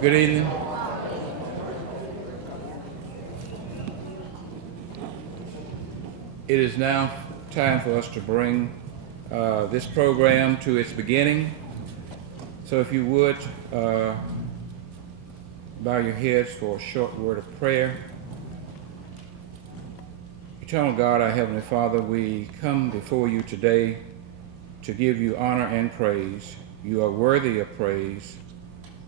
Good evening. It is now time for us to bring this program to its beginning. So if you would, bow your heads for a short word of prayer. Eternal God, our Heavenly Father, we come before you today to give you honor and praise. You are worthy of praise.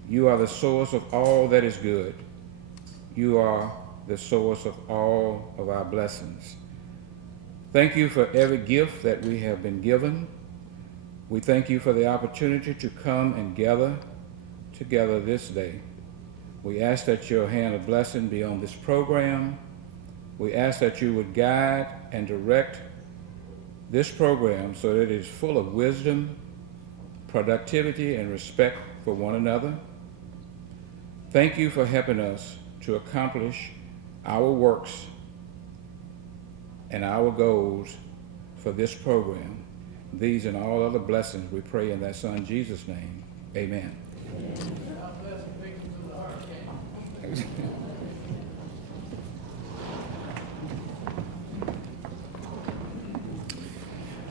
You are the source of all that is good. You are the source of all of our blessings. Thank you for every gift that we have been given. We thank you for the opportunity to come and gather together this day. We ask that your hand of blessing be on this program. We ask that you would guide and direct this program so that it is full of wisdom, productivity, and respect for one another. Thank you for helping us to accomplish our works and our goals for this program. These and all other blessings we pray in that Son Jesus' name. Amen.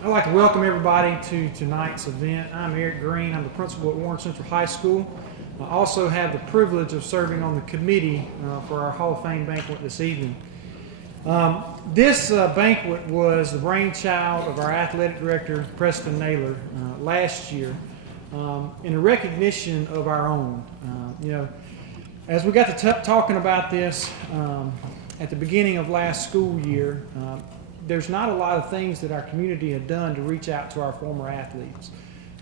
I'd like to welcome everybody to tonight's event. I'm Eric Green. I'm the principal at Warren Central High School. I also have the privilege of serving on the committee for our Hall of Fame banquet this evening. This banquet was the brainchild of our athletic director, Preston Naylor, last year in a recognition of our own. As we got to talking about this at the beginning of last school year, there's not a lot of things that our community had done to reach out to our former athletes.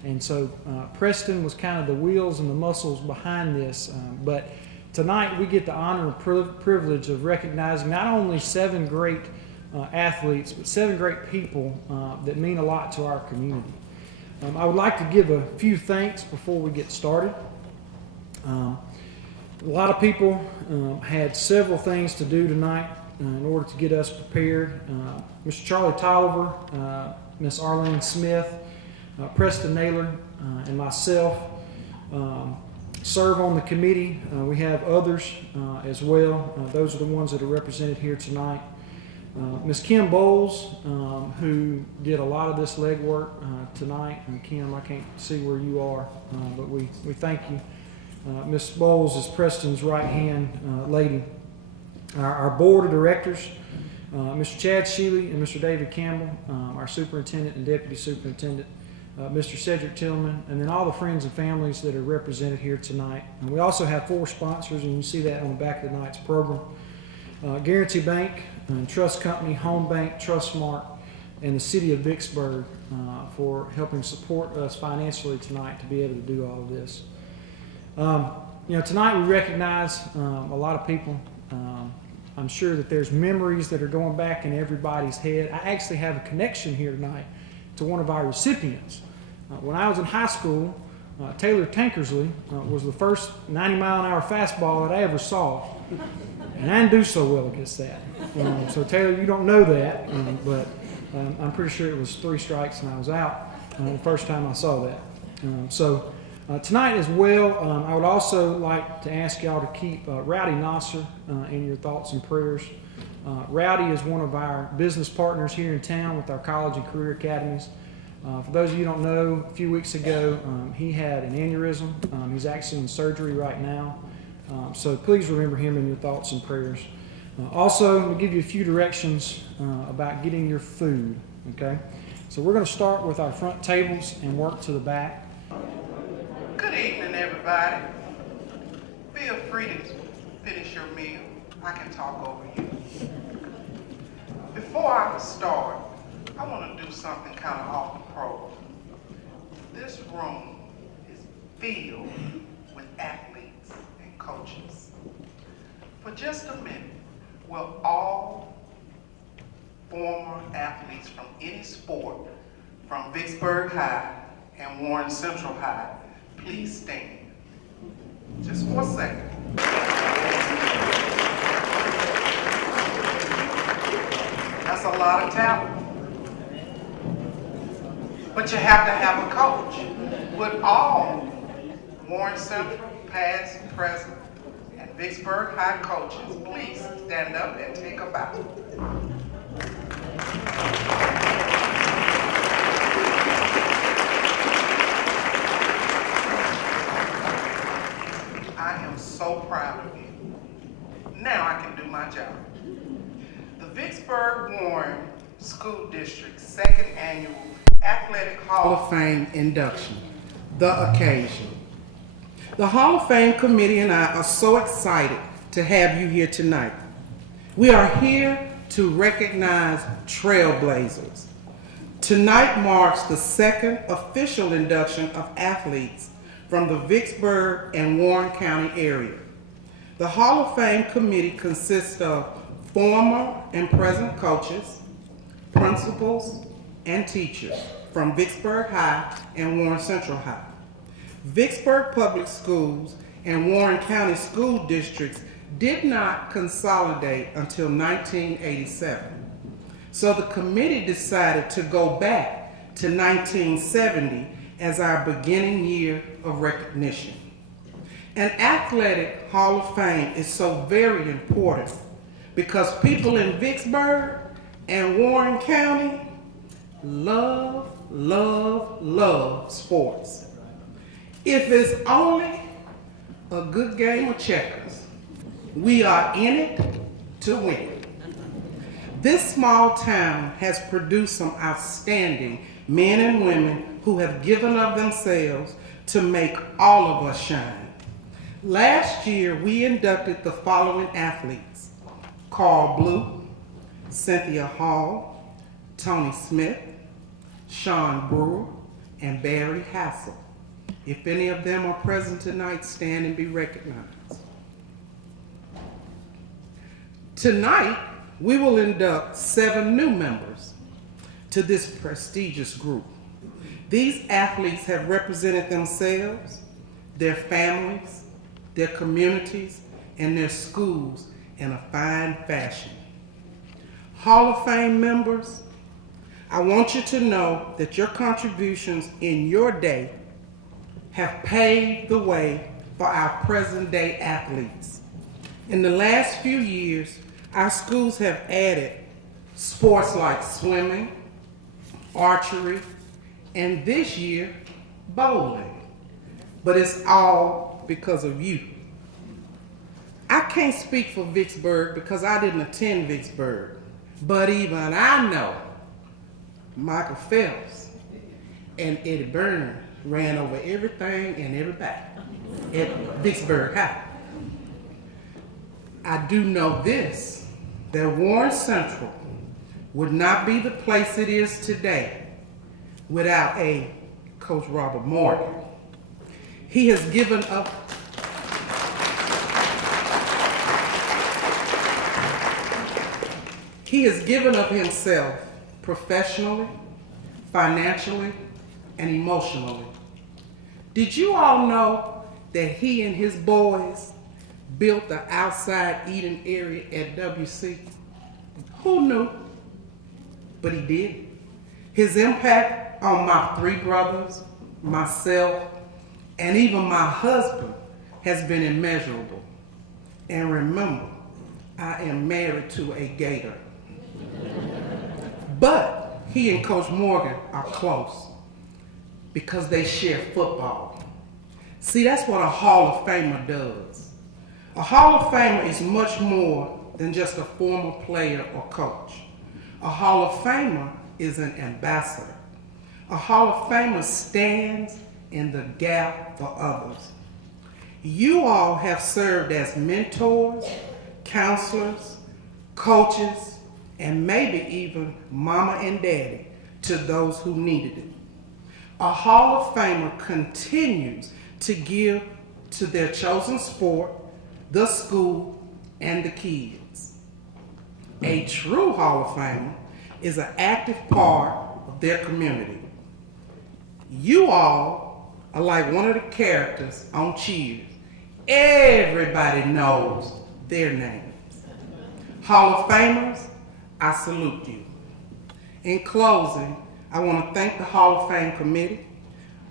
And so Preston was kind of the wheels and the muscles behind this, but tonight we get the honor and privilege of recognizing not only 7 great athletes, but 7 great people that mean a lot to our community. I would like to give a few thanks before we get started. A lot of people had several things to do tonight in order to get us prepared. Mr. Charlie Tolliver, Miss Arlene Smith, Preston Naylor, and myself serve on the committee. We have others as well. Those are the ones that are represented here tonight. Ms. Kim Bowles, who did a lot of this legwork tonight. And Kim, I can't see where you are, but we thank you. Ms. Bowles is Preston's right-hand lady. Our board of directors, Mr. Chad Sheely and Mr. David Campbell, our superintendent and deputy superintendent, Mr. Cedric Tillman, and then all the friends and families that are represented here tonight. And we also have 4 sponsors, and you see that on the back of tonight's program. Guarantee Bank, Trust Company, Home Bank, Trustmark, and the City of Vicksburg for helping support us financially tonight to be able to do all of this. Tonight we recognize a lot of people. I'm sure that there's memories that are going back in everybody's head. I actually have a connection here tonight to one of our recipients. When I was in high school, Taylor Tankersley was the first 90-mile-an-hour fastball that I ever saw. And I didn't do so well against that. So Taylor, you don't know that, but I'm pretty sure it was 3 strikes and I was out the first time I saw that. Tonight as well, I would also like to ask y'all to keep Rowdy Nasser in your thoughts and prayers. Rowdy is one of our business partners here in town with our college and career academies. For those of you who don't know, a few weeks ago he had an aneurysm. He's actually in surgery right now. So please remember him in your thoughts and prayers. Also, I'm going to give you a few directions about getting your food. Okay, so we're going to start with our front tables and work to the back. Good evening, everybody. Feel free to finish your meal. I can talk over you. Before I start, I want to do something kind of off the program. This room is filled with athletes and coaches. For just a minute, will all former athletes from any sport from Vicksburg High and Warren Central High please stand? Just for a second. That's a lot of talent. But you have to have a coach. Would all Warren Central, past, present, and Vicksburg High coaches, please stand up and take a bow. I am so proud of you. Now I can do my job. The Vicksburg Warren School District's second annual Athletic Hall of Fame induction, the occasion. The Hall of Fame committee and I are so excited to have you here tonight. We are here to recognize trailblazers. Tonight marks the second official induction of athletes from the Vicksburg and Warren County area. The Hall of Fame committee consists of former and present coaches, principals, and teachers from Vicksburg High and Warren Central High. Vicksburg Public Schools and Warren County School Districts did not consolidate until 1987. So the committee decided to go back to 1970 as our beginning year of recognition. An athletic Hall of Fame is so very important because people in Vicksburg and Warren County love sports. If it's only a good game of checkers, we are in it to win. This small town has produced some outstanding men and women who have given of themselves to make all of us shine. Last year, we inducted the following athletes: Carl Blue, Cynthia Hall, Tony Smith, Sean Brewer, and Barry Hassel. If any of them are present tonight, stand and be recognized. Tonight, we will induct 7 new members to this prestigious group. These athletes have represented themselves, their families, their communities, and their schools in a fine fashion. Hall of Fame members, I want you to know that your contributions in your day have paved the way for our present day athletes. In the last few years, our schools have added sports like swimming, archery, and this year, bowling. But it's all because of you. I can't speak for Vicksburg because I didn't attend Vicksburg, but even I know Michael Phelps and Eddie Byrne ran over everything and everybody at Vicksburg High. I do know this, that Warren Central would not be the place it is today without a Coach Robert Morgan. He has given up himself professionally, financially, and emotionally. Did you all know that he and his boys built the outside eating area at WC? Who knew? But he did. His impact on my 3 brothers, myself, and even my husband has been immeasurable. And remember, I am married to a Gator. But he and Coach Morgan are close because they share football. See, that's what a Hall of Famer does. A Hall of Famer is much more than just a former player or coach. A Hall of Famer is an ambassador. A Hall of Famer stands in the gap for others. You all have served as mentors, counselors, coaches, and maybe even mama and daddy to those who needed it. A Hall of Famer continues to give to their chosen sport, the school, and the kids. A true Hall of Famer is an active part of their community. You all are like one of the characters on Cheers. Everybody knows their names. Hall of Famers, I salute you. In closing, I want to thank the Hall of Fame committee,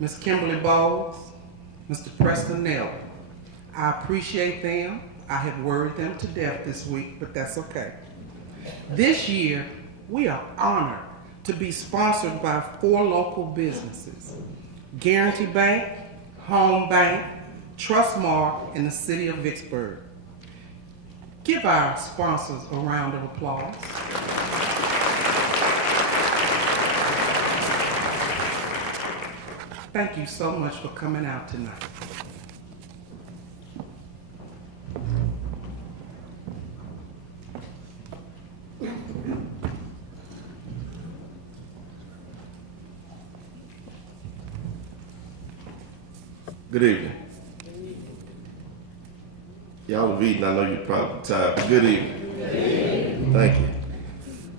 Ms. Kimberly Bowles, Mr. Preston Nell. I appreciate them. I have worried them to death this week, but that's okay. This year, we are honored to be sponsored by 4 local businesses: Guarantee Bank, Home Bank, Trustmark, and the City of Vicksburg. Give our sponsors a round of applause. Thank you so much for coming out tonight. Good evening. Y'all are reading, I know you're probably tired, but good evening. Thank you.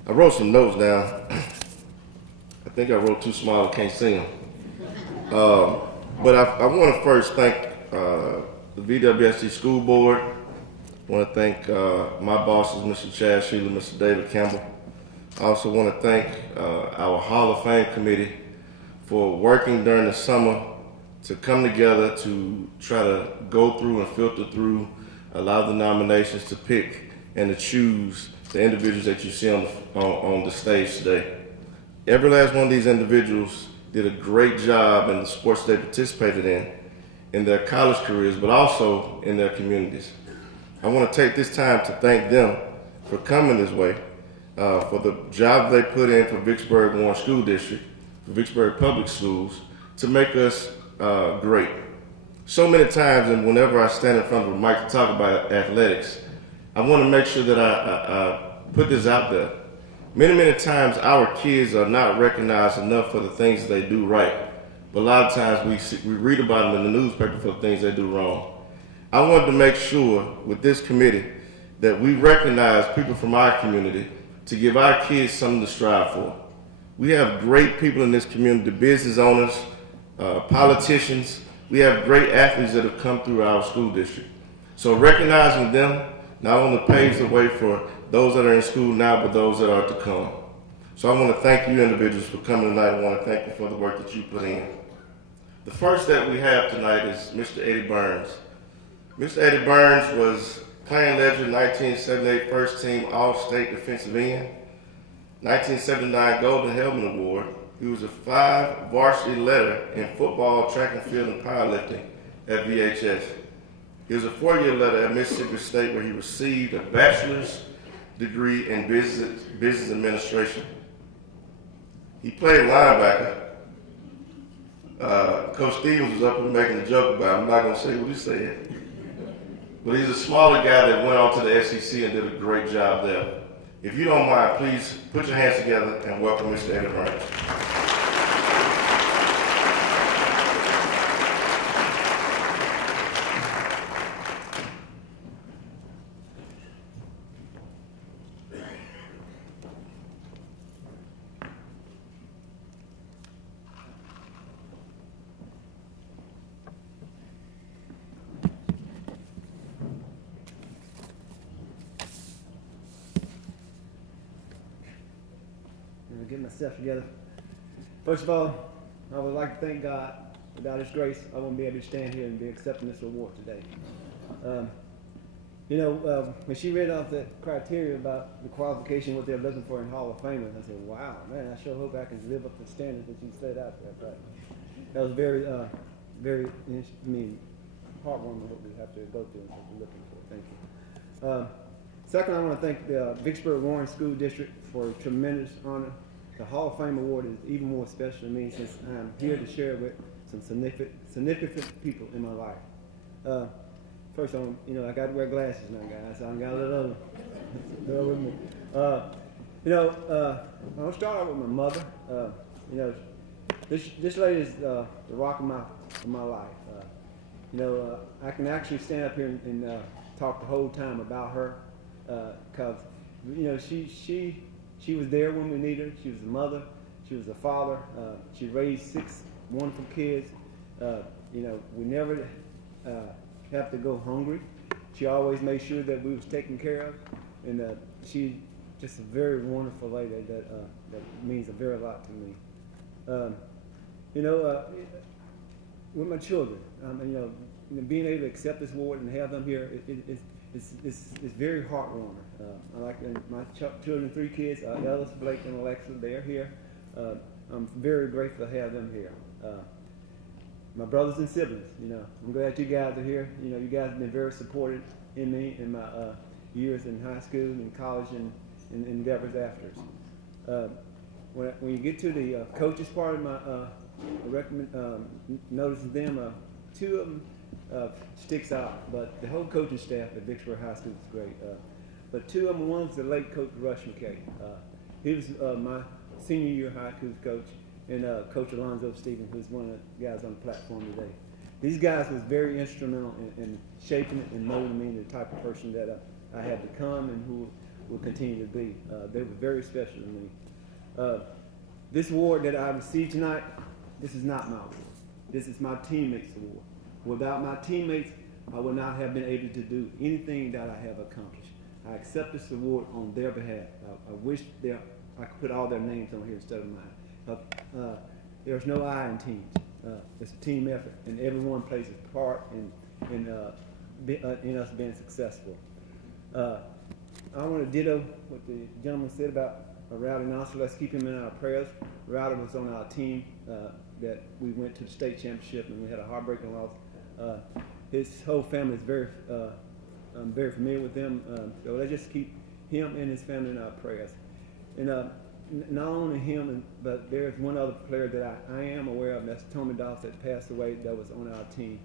I wrote some notes down. I think I wrote too small, I can't see them. But I want to first thank the VWSD School Board. I want to thank my bosses, Mr. Chad Sheila, Mr. David Campbell. I also want to thank our Hall of Fame committee for working during the summer to come together to try to go through and filter through a lot of the nominations to pick and to choose the individuals that you see on the stage today. Every last one of these individuals did a great job in the sports they participated in their college careers, but also in their communities. I want to take this time to thank them for coming this way, for the job they put in for Vicksburg Warren School District, for Vicksburg Public Schools, to make us great. So many times, and whenever I stand in front of a mic to talk about athletics, I want to make sure that I put this out there. Many times our kids are not recognized enough for the things they do right, but a lot of times we read about them in the newspaper for the things they do wrong. I wanted to make sure with this committee that we recognize people from our community to give our kids something to strive for. We have great people in this community, business owners, politicians. We have great athletes that have come through our school district. So recognizing them not only paves the way for those that are in school now, but those that are to come. So I want to thank you individuals for coming tonight. I want to thank you for the work that you put in. The first that we have tonight is Mr. Eddie Burns. Mr. Eddie Burns was playing legend, 1978 first team All-State defensive end, 1979 Golden Helmet Award. He was a 5 varsity leader in football, track and field, and powerlifting at VHS. He was a 4-year leader at Mississippi State where he received a bachelor's degree in business administration. He played linebacker. Coach Stevens was up here making a joke about him. I'm not going to say what he said. But he's a smaller guy that went on to the SEC and did a great job there. If you don't mind, please put your hands together and welcome Mr. Eddie Burns. Get myself together. First of all, I would like to thank God. Without His grace, I wouldn't be able to stand here and be accepting this award today. When she read off that criteria about the qualification, what they're looking for in Hall of Famers, I said, wow, man, I sure hope I can live up to the standards that you set out there. But that was very heartwarming what we have to go through and what we're looking for. Thank you. Second, I want to thank the Vicksburg Warren School District for a tremendous honor. The Hall of Fame award is even more special to me since I'm here to share with some significant people in my life. First, I got to wear glasses now, guys. So I got a little bear with me. I'll start out with my mother. This lady is the rock of my life. I can actually stand up here and talk the whole time about her because she was there when we needed her. She was a mother. She was a father. She raised 6 wonderful kids. We never have to go hungry. She always made sure that we was taken care of, and she's just a very wonderful lady that means a very lot to me. with my children. Being able to accept this award and have them here, it's very heartwarming. I like my children, 3 kids, Ellis, Blake, and Alexa. They're here. I'm very grateful to have them here. My brothers and siblings, I'm glad you guys are here. You guys have been very supportive in me in my years in high school and college and endeavors after. When you get to the coaches part of my I recommend noticing them. 2 of them sticks out, but the whole coaching staff at Vicksburg High School is great. But 2 of them, one was the late coach Rush McKay. He was my senior year high school coach, and Coach Alonzo Stevens, who's one of the guys on the platform today. These guys was very instrumental in shaping it and molding me into the type of person that I had become and who will continue to be. They were very special to me. This award that I received tonight, this is not my award. This is my teammates' award. Without my teammates, I would not have been able to do anything that I have accomplished. I accept this award on their behalf. I wish I could put all their names on here instead of mine. There's no I in teams. It's a team effort, and everyone plays a part in us being successful. I want to ditto what the gentleman said about Rowdy Nasser. Let's keep him in our prayers. Rowdy was on our team that we went to the state championship, and we had a heartbreaking loss. His whole family is very, I'm very familiar with them. So let's just keep him and his family in our prayers. And not only him, but there's one other player that I am aware of, and that's Tommy Doss that passed away that was on our team.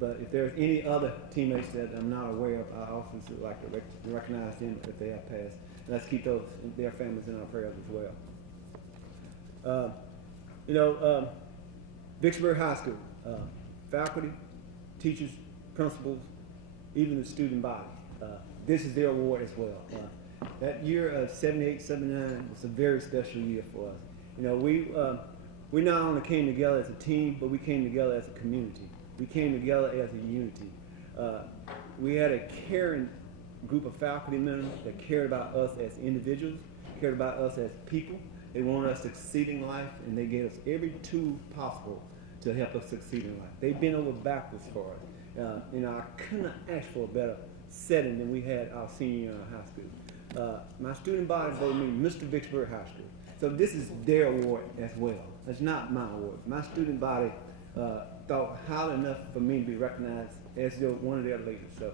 But if there's any other teammates that I'm not aware of, I also would like to recognize them if they have passed. Let's keep their families in our prayers as well. Vicksburg High School, faculty, teachers, principals, even the student body. This is their award as well. That year of 78, 79 was a very special year for us. We not only came together as a team, but we came together as a community. We came together as a unity. We had a caring group of faculty members that cared about us as individuals, cared about us as people. They wanted us to succeed in life, and they gave us every tool possible to help us succeed in life. They bent over backwards for us. I could not ask for a better setting than we had our senior year in high school. My student body voted me Mr. Vicksburg High School. So this is their award as well. It's not my award. My student body thought highly enough for me to be recognized as one of their leaders. So,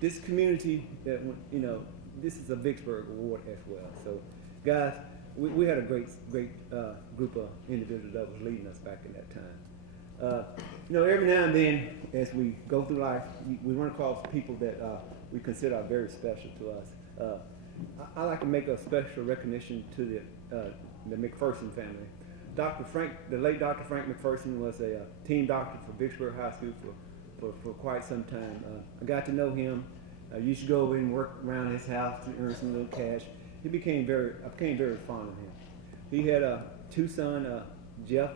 this community, this is a Vicksburg award as well. So, guys, we had a great group of individuals that was leading us back in that time. Every now and then, as we go through life, we run across people that we consider are very special to us. I like to make a special recognition to the McPherson family. The late Dr. Frank McPherson was a team doctor for Vicksburg High School for quite some time. I got to know him. I used to go over and work around his house to earn some little cash. I became very fond of him. He had 2 sons, Jeff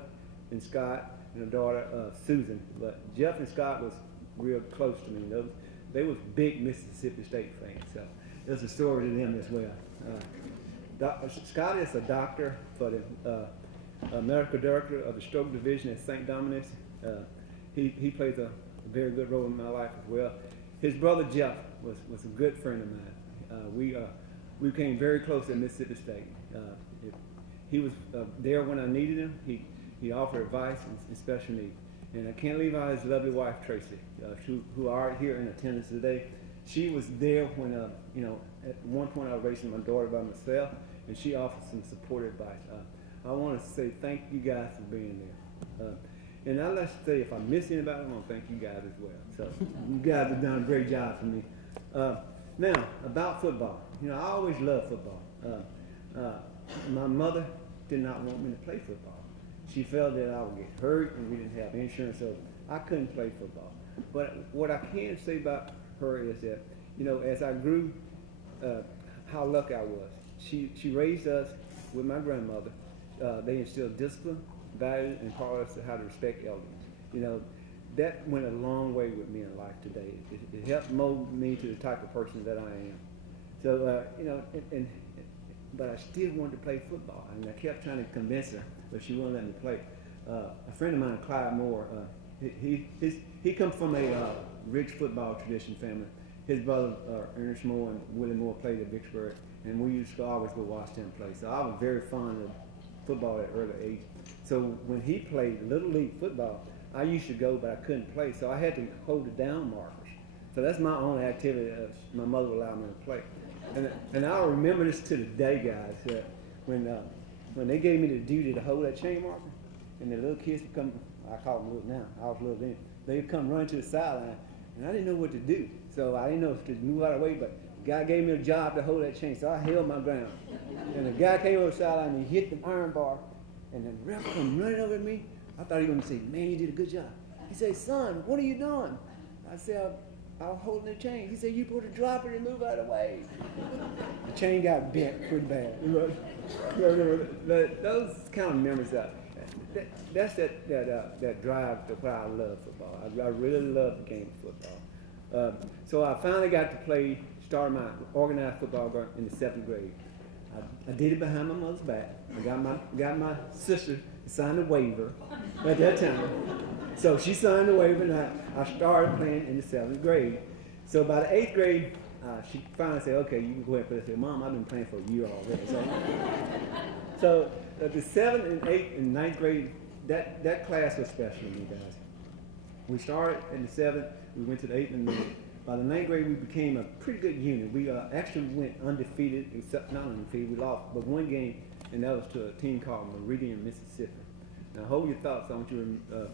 and Scott, and a daughter, Susan. But Jeff and Scott was real close to me. They was big Mississippi State fans. So there's a story to them as well. Scott is a doctor for the medical director of the stroke division at St. Dominic's. He plays a very good role in my life as well. His brother Jeff was a good friend of mine. We became very close at Mississippi State. He was there when I needed him. He offered advice and special needs. And I can't leave out his lovely wife Tracy, who are here in attendance today. She was there when at one point I was raising my daughter by myself, and she offered some supportive advice. I want to say thank you guys for being there. And I'd like to say, if I miss anybody, I want to thank you guys as well. So you guys have done a great job for me. Now, about football. I always loved football. My mother did not want me to play football. She felt that I would get hurt and we didn't have insurance, so I couldn't play football. But what I can say about her is that, as I grew, how lucky I was. She raised us with my grandmother. They instilled discipline, value, and taught us how to respect elders. That went a long way with me in life today. It helped mold me to the type of person that I am. So, but I still wanted to play football. I kept trying to convince her, but she wouldn't let me play. a friend of mine, Clyde Moore, he comes from a rich football tradition family. His brother Ernest Moore and Willie Moore played at Vicksburg, and we used to always go watch them play. So I was very fond of football at an early age. So when he played Little League football, I used to go, but I couldn't play, so I had to hold the down markers. So that's my only activity that my mother would allow me to play. And I'll remember this to the day, guys, when they gave me the duty to hold that chain marker, and the little kids would come, I call them little now, I was little then, they'd come running to the sideline, and I didn't know what to do. So I didn't know if to move out of the way, but the guy gave me a job to hold that chain, so I held my ground. And the guy came over the sideline and he hit the iron bar, and the ref come running over at me. I thought he was going to say, man, you did a good job. He said, son, what are you doing? I said, I was holding the chain. He said, you supposed to drop it and move out of the way. The chain got bent pretty bad. Those kind of memories, that's that drive to why I love football. I really love the game of football. So I finally got to start my organized football in the 7th grade. I did it behind my mother's back. I got my sister to sign a waiver at that time. So she signed the waiver, and I started playing in the 7th grade. So by the 8th grade, she finally said, okay, you can go ahead and play. I said, Mom, I've been playing for a year already. So the 7th and 8th and 9th grade, that class was special to me, guys. We started in the 7th, we went to the 8th and 9th. By the 9th grade, we became a pretty good unit. We actually went undefeated, except not undefeated, we lost but one game, and that was to a team called Meridian, Mississippi. Now hold your thoughts, I want you to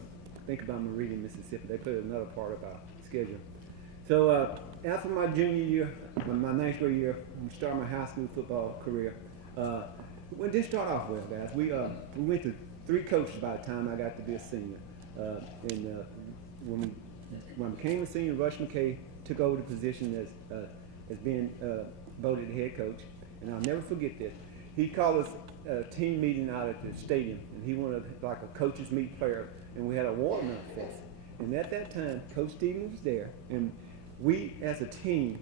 think about Meridian, Mississippi. They played another part of our schedule. So after my junior year, my 9th grade year, we started my high school football career. We didn't start off well, guys. We went to 3 coaches by the time I got to be a senior. When I became a senior, Rush McKay took over the position as being voted head coach, and I'll never forget this. He called us a team meeting out at the stadium, and he wanted like a coaches meet player, and we had a watermelon fest. And at that time, Coach Stevens was there, and we as a team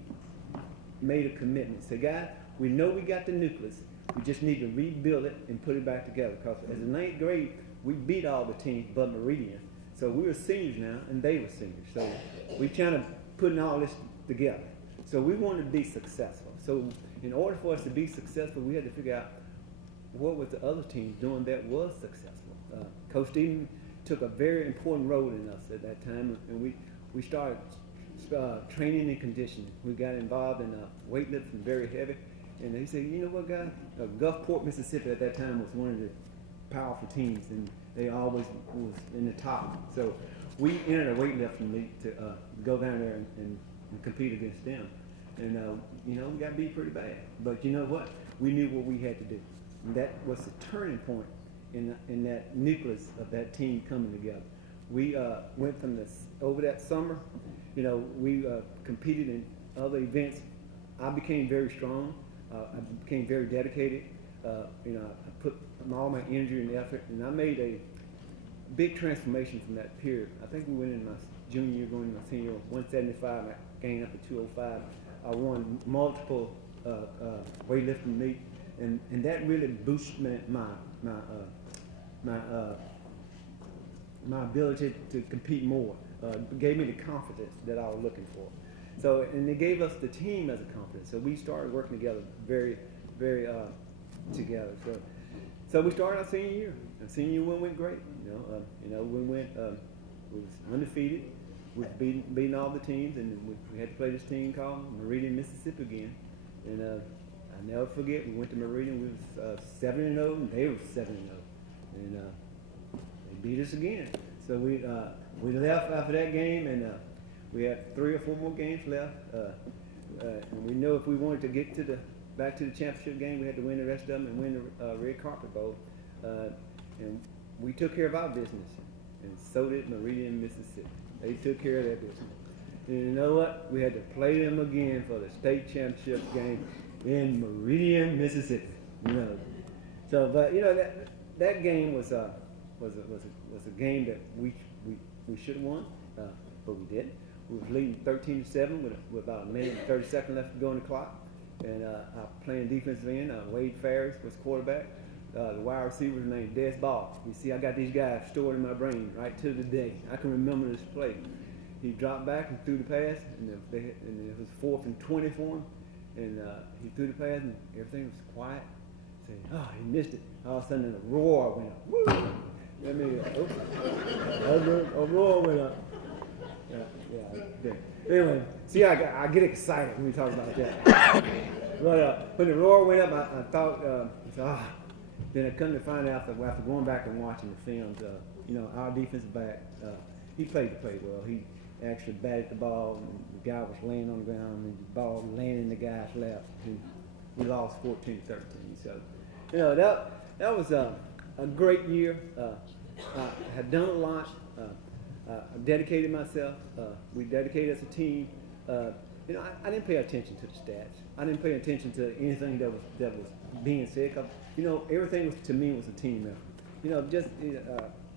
made a commitment. Said, guys, we know we got the nucleus. We just need to rebuild it and put it back together. Because as a 9th grade, we beat all the teams but Meridian. So we were seniors now, and they were seniors. So we kind of putting all this together. So we wanted to be successful. So in order for us to be successful, we had to figure out what was the other teams doing that was successful. Coach Stevens took a very important role in us at that time, and we started training and conditioning. We got involved in weightlifting, very heavy. And he said, you know what, guys? Gulfport, Mississippi at that time was one of the powerful teams, and they always was in the top. So we entered a weightlifting meet to go down there and compete against them. And, we got beat pretty bad. But you know what? We knew what we had to do. And that was the turning point in that nucleus of that team coming together. We went from over that summer, we competed in other events. I became very strong. I became very dedicated. I put all my energy and effort, and I made a big transformation from that period. I think we went in my junior year, going into my senior year, 175, I gained up to 205. I won multiple weightlifting meets, and that really boosted my ability to compete more. Gave me the confidence that I was looking for. So, and it gave us the team as a confidence. So we started working together very, very together. So we started our senior year. Our senior year went great. We was undefeated. We was beating all the teams, and we had to play this team called Meridian, Mississippi again. And I never forget, we went to Meridian. We was 7-0, and they were 7-0, and they beat us again. So we left after that game, and we had 3 or 4 more games left. And we know if we wanted to get back to the championship game, we had to win the rest of them and win the Red Carpet Bowl. And we took care of our business, and so did Meridian, Mississippi. They took care of their business. And you know what? We had to play them again for the state championship game in Meridian, Mississippi. So, but that game was a game that we should have won, but we didn't. We was leading 13-7 with about a minute and 30 seconds left to go on the clock. And playing defensive end, Wade Ferris was quarterback. The wide receiver was named Des Ball. You see, I got these guys stored in my brain right to the day. I can remember this play. He dropped back and threw the pass, and it was 4th and 20 for him. And he threw the pass, and everything was quiet. Said, oh, he missed it. All of a sudden, a roar went up. Woo! I mean, a roar went up. Yeah. Anyway, see, I get excited when we talk about that. But when the roar went up, I thought, then I come to find out that after going back and watching the films, our defensive back, he played the play well. He actually batted the ball, and the guy was laying on the ground, and the ball landed in the guy's lap. We lost 14-13. So, that was a great year. I had done a lot. I dedicated myself. We dedicated as a team. I didn't pay attention to the stats. I didn't pay attention to anything that was being said. 'Cause, everything to me was a team effort.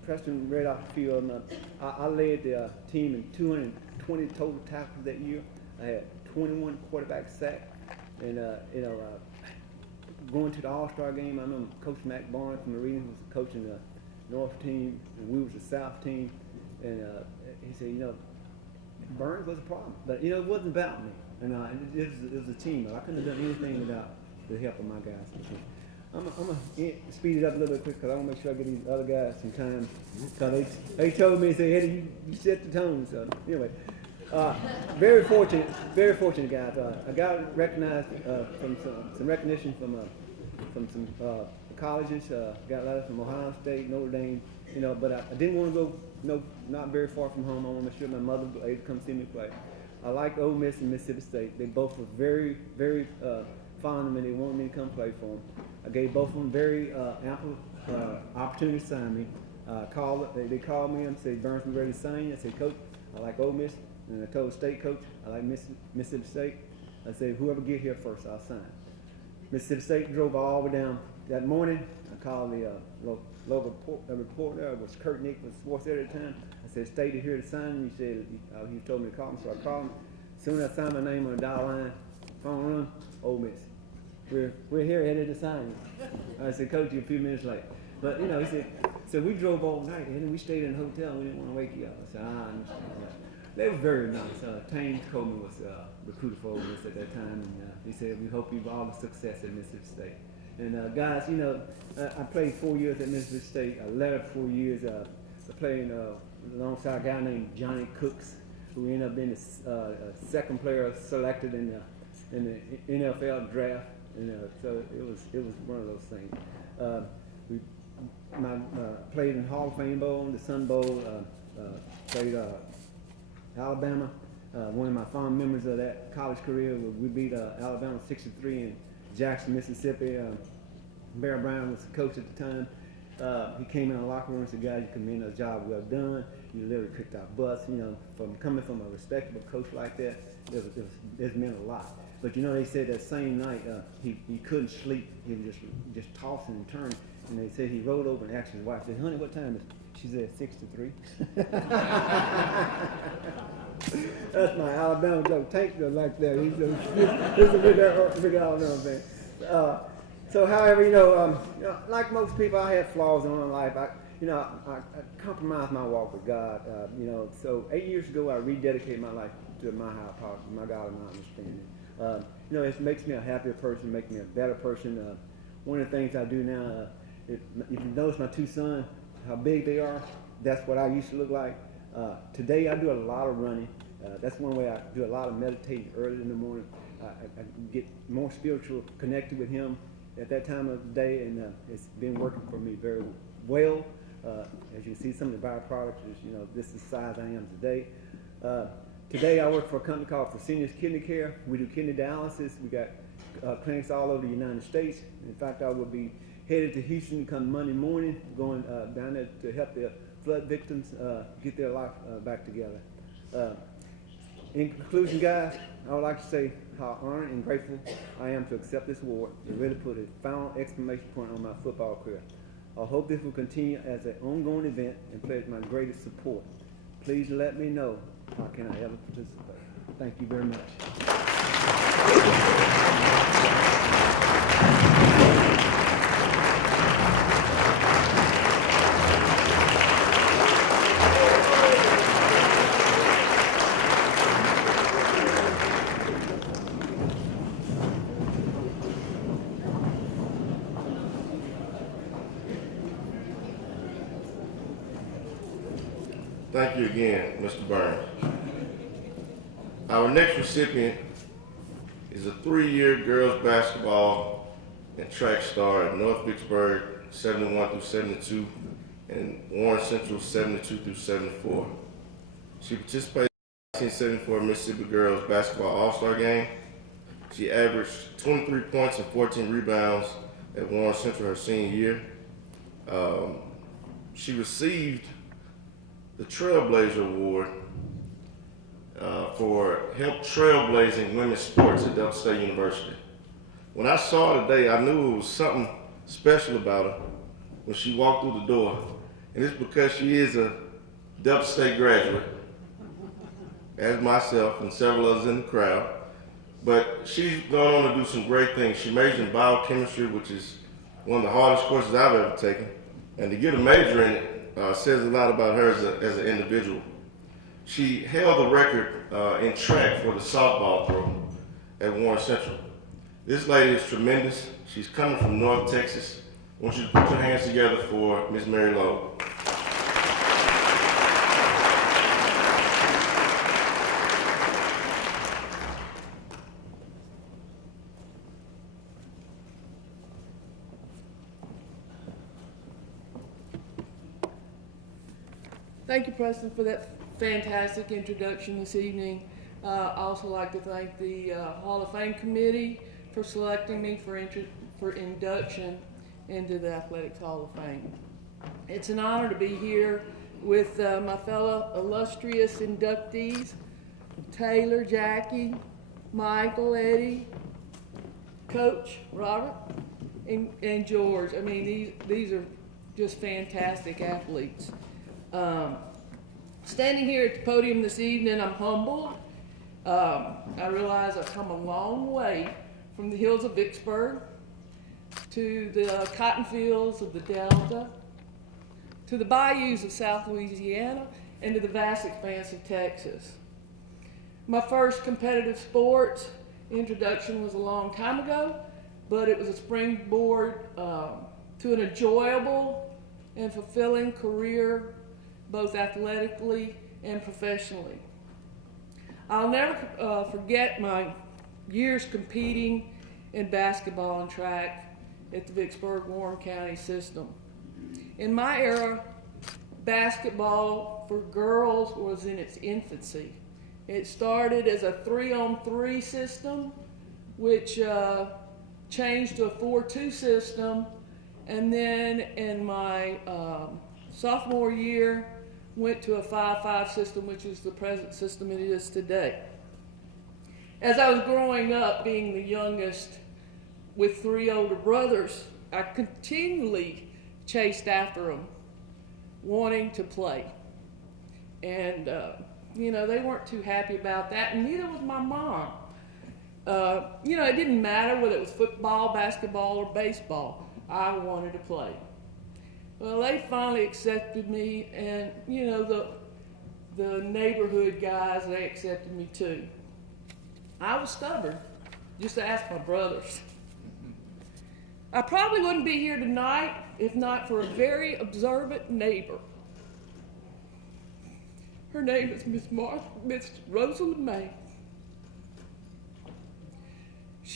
Preston read off the field. I led the team in 220 total tackles that year. I had 21 quarterback sacks. And, going to the All-Star game, I remember Coach Mac Barnes from Marines was coaching the North team, and we was the South team. And he said, Burns was a problem. But, it wasn't about me. And it was a team. I couldn't have done anything without the help of my guys. I'm going to speed it up a little bit quick because I want to make sure I give these other guys some time. Because they told me, Eddie, you set the tone. So, anyway. Very fortunate guys. I got recognized from some recognition from some colleges. Got letters from Ohio State, Notre Dame. But I didn't want to go not very far from home. I want to make sure my mother was able to come see me play. I liked Ole Miss and Mississippi State. They both were very, very fond of me. They wanted me to come play for them. I gave both of them very ample opportunity to sign me. They called me and said, Burns, we ready to sign you? I said, Coach, I like Ole Miss. And I told the state coach, I like Mississippi State. I said, whoever get here first, I'll sign. Mississippi State drove all the way down. That morning, I called the local reporter. It was Kurt Nick, was sports editor at the time. I said, State is here to sign. He said, he told me to call him, so I called him. As soon as I signed my name on the dial line, phone rung, Ole Miss. We're here headed to sign you. I said, Coach, you're a few minutes late. But, he said, so we drove all night, and we stayed in a hotel. We didn't want to wake you up. I said, I understand that. They were very nice. Tane Coleman was recruiter for Ole Miss at that time, and he said, we hope you've all the success at Mississippi State. And guys, I played 4 years at Mississippi State. I led up 4 years. I played alongside a guy named Johnny Cooks, who ended up being the second player selected in the NFL draft. And so it was one of those things. We played in Hall of Fame Bowl, the Sun Bowl. Played Alabama. One of my fond memories of that college career was we beat Alabama 63 in Jackson, Mississippi. Bear Brown was the coach at the time. He came in the locker room and said, guys, you commend a job well done. You literally picked our butts. From coming from a respectable coach like that, it meant a lot. But they said that same night he couldn't sleep. He was just tossing and turning. And they said he rolled over and asked his wife, said, honey, what time is it? She said 63. That's my Alabama joke. Tank goes like that. He's a big Alabama fan. So, however, like most people, I had flaws in my life. I compromised my walk with God. So 8 years ago, I rededicated my life to my higher power, my God and my understanding. It makes me a happier person, makes me a better person. One of the things I do now, if you notice my two sons, how big they are, that's what I used to look like. Today, I do a lot of running. That's one way I do a lot of meditating early in the morning. I get more spiritual connected with Him at that time of the day, and it's been working for me very well. As you see, some of the byproducts is, this is the size I am today. Today, I work for a company called For Seniors Kidney Care. We do kidney dialysis. We got clinics all over the United States. In fact, I will be headed to Houston come Monday morning, going down there to help the flood victims get their life back together. In conclusion, guys, I would like to say how honored and grateful I am to accept this award and really put a final exclamation point on my football career. I hope this will continue as an ongoing event and pledge my greatest support. Please let me know how can I ever participate. Thank you very much. Thank you again, Mr. Burns. Our next recipient is a 3-year girls basketball and track star at North Vicksburg 71 through 72 and Warren Central 72 through 74. She participated in the 1974 Mississippi Girls Basketball All-Star Game. She averaged 23 points and 14 rebounds at Warren Central her senior year. She received the Trailblazer Award for help trailblazing women's sports at Delta State University. When I saw her today, I knew it was something special about her when she walked through the door. And it's because she is a Delta State graduate, as myself and several others in the crowd. But she's gone on to do some great things. She majored in biochemistry, which is one of the hardest courses I've ever taken. And to get a major in it says a lot about her as an individual. She held the record in track for the softball throw at Warren Central. This lady is tremendous. She's coming from North Texas. I want you to put your hands together for Ms. Mary Lowe. Thank you, Preston, for that fantastic introduction this evening. I also like to thank the Hall of Fame Committee for selecting me for induction into the Athletics Hall of Fame. It's an honor to be here with my fellow illustrious inductees, Taylor, Jackie, Michael, Eddie, Coach Robert, and George. I mean, these are just fantastic athletes. Standing here at the podium this evening, I'm humbled. I realize I've come a long way from the hills of Vicksburg to the cotton fields of the Delta, to the bayous of South Louisiana, and to the vast expanse of Texas. My first competitive sports introduction was a long time ago, but it was a springboard to an enjoyable and fulfilling career, both athletically and professionally. I'll never forget my years competing in basketball and track at the Vicksburg-Warren County system. In my era, basketball for girls was in its infancy. It started as a 3-on-3 system, which changed to a 4-2 system, and then in my sophomore year, went to a 5-5 system, which is the present system it is today. As I was growing up, being the youngest with 3 older brothers, I continually chased after them, wanting to play. And, you know, they weren't too happy about that, and neither was my mom. You know, it didn't matter whether it was football, basketball, or baseball. I wanted to play. Well, they finally accepted me, and, you know, the neighborhood guys, they accepted me too. I was stubborn, just to ask my brothers. I probably wouldn't be here tonight if not for a very observant neighbor. Her name is Miss Rosalind May.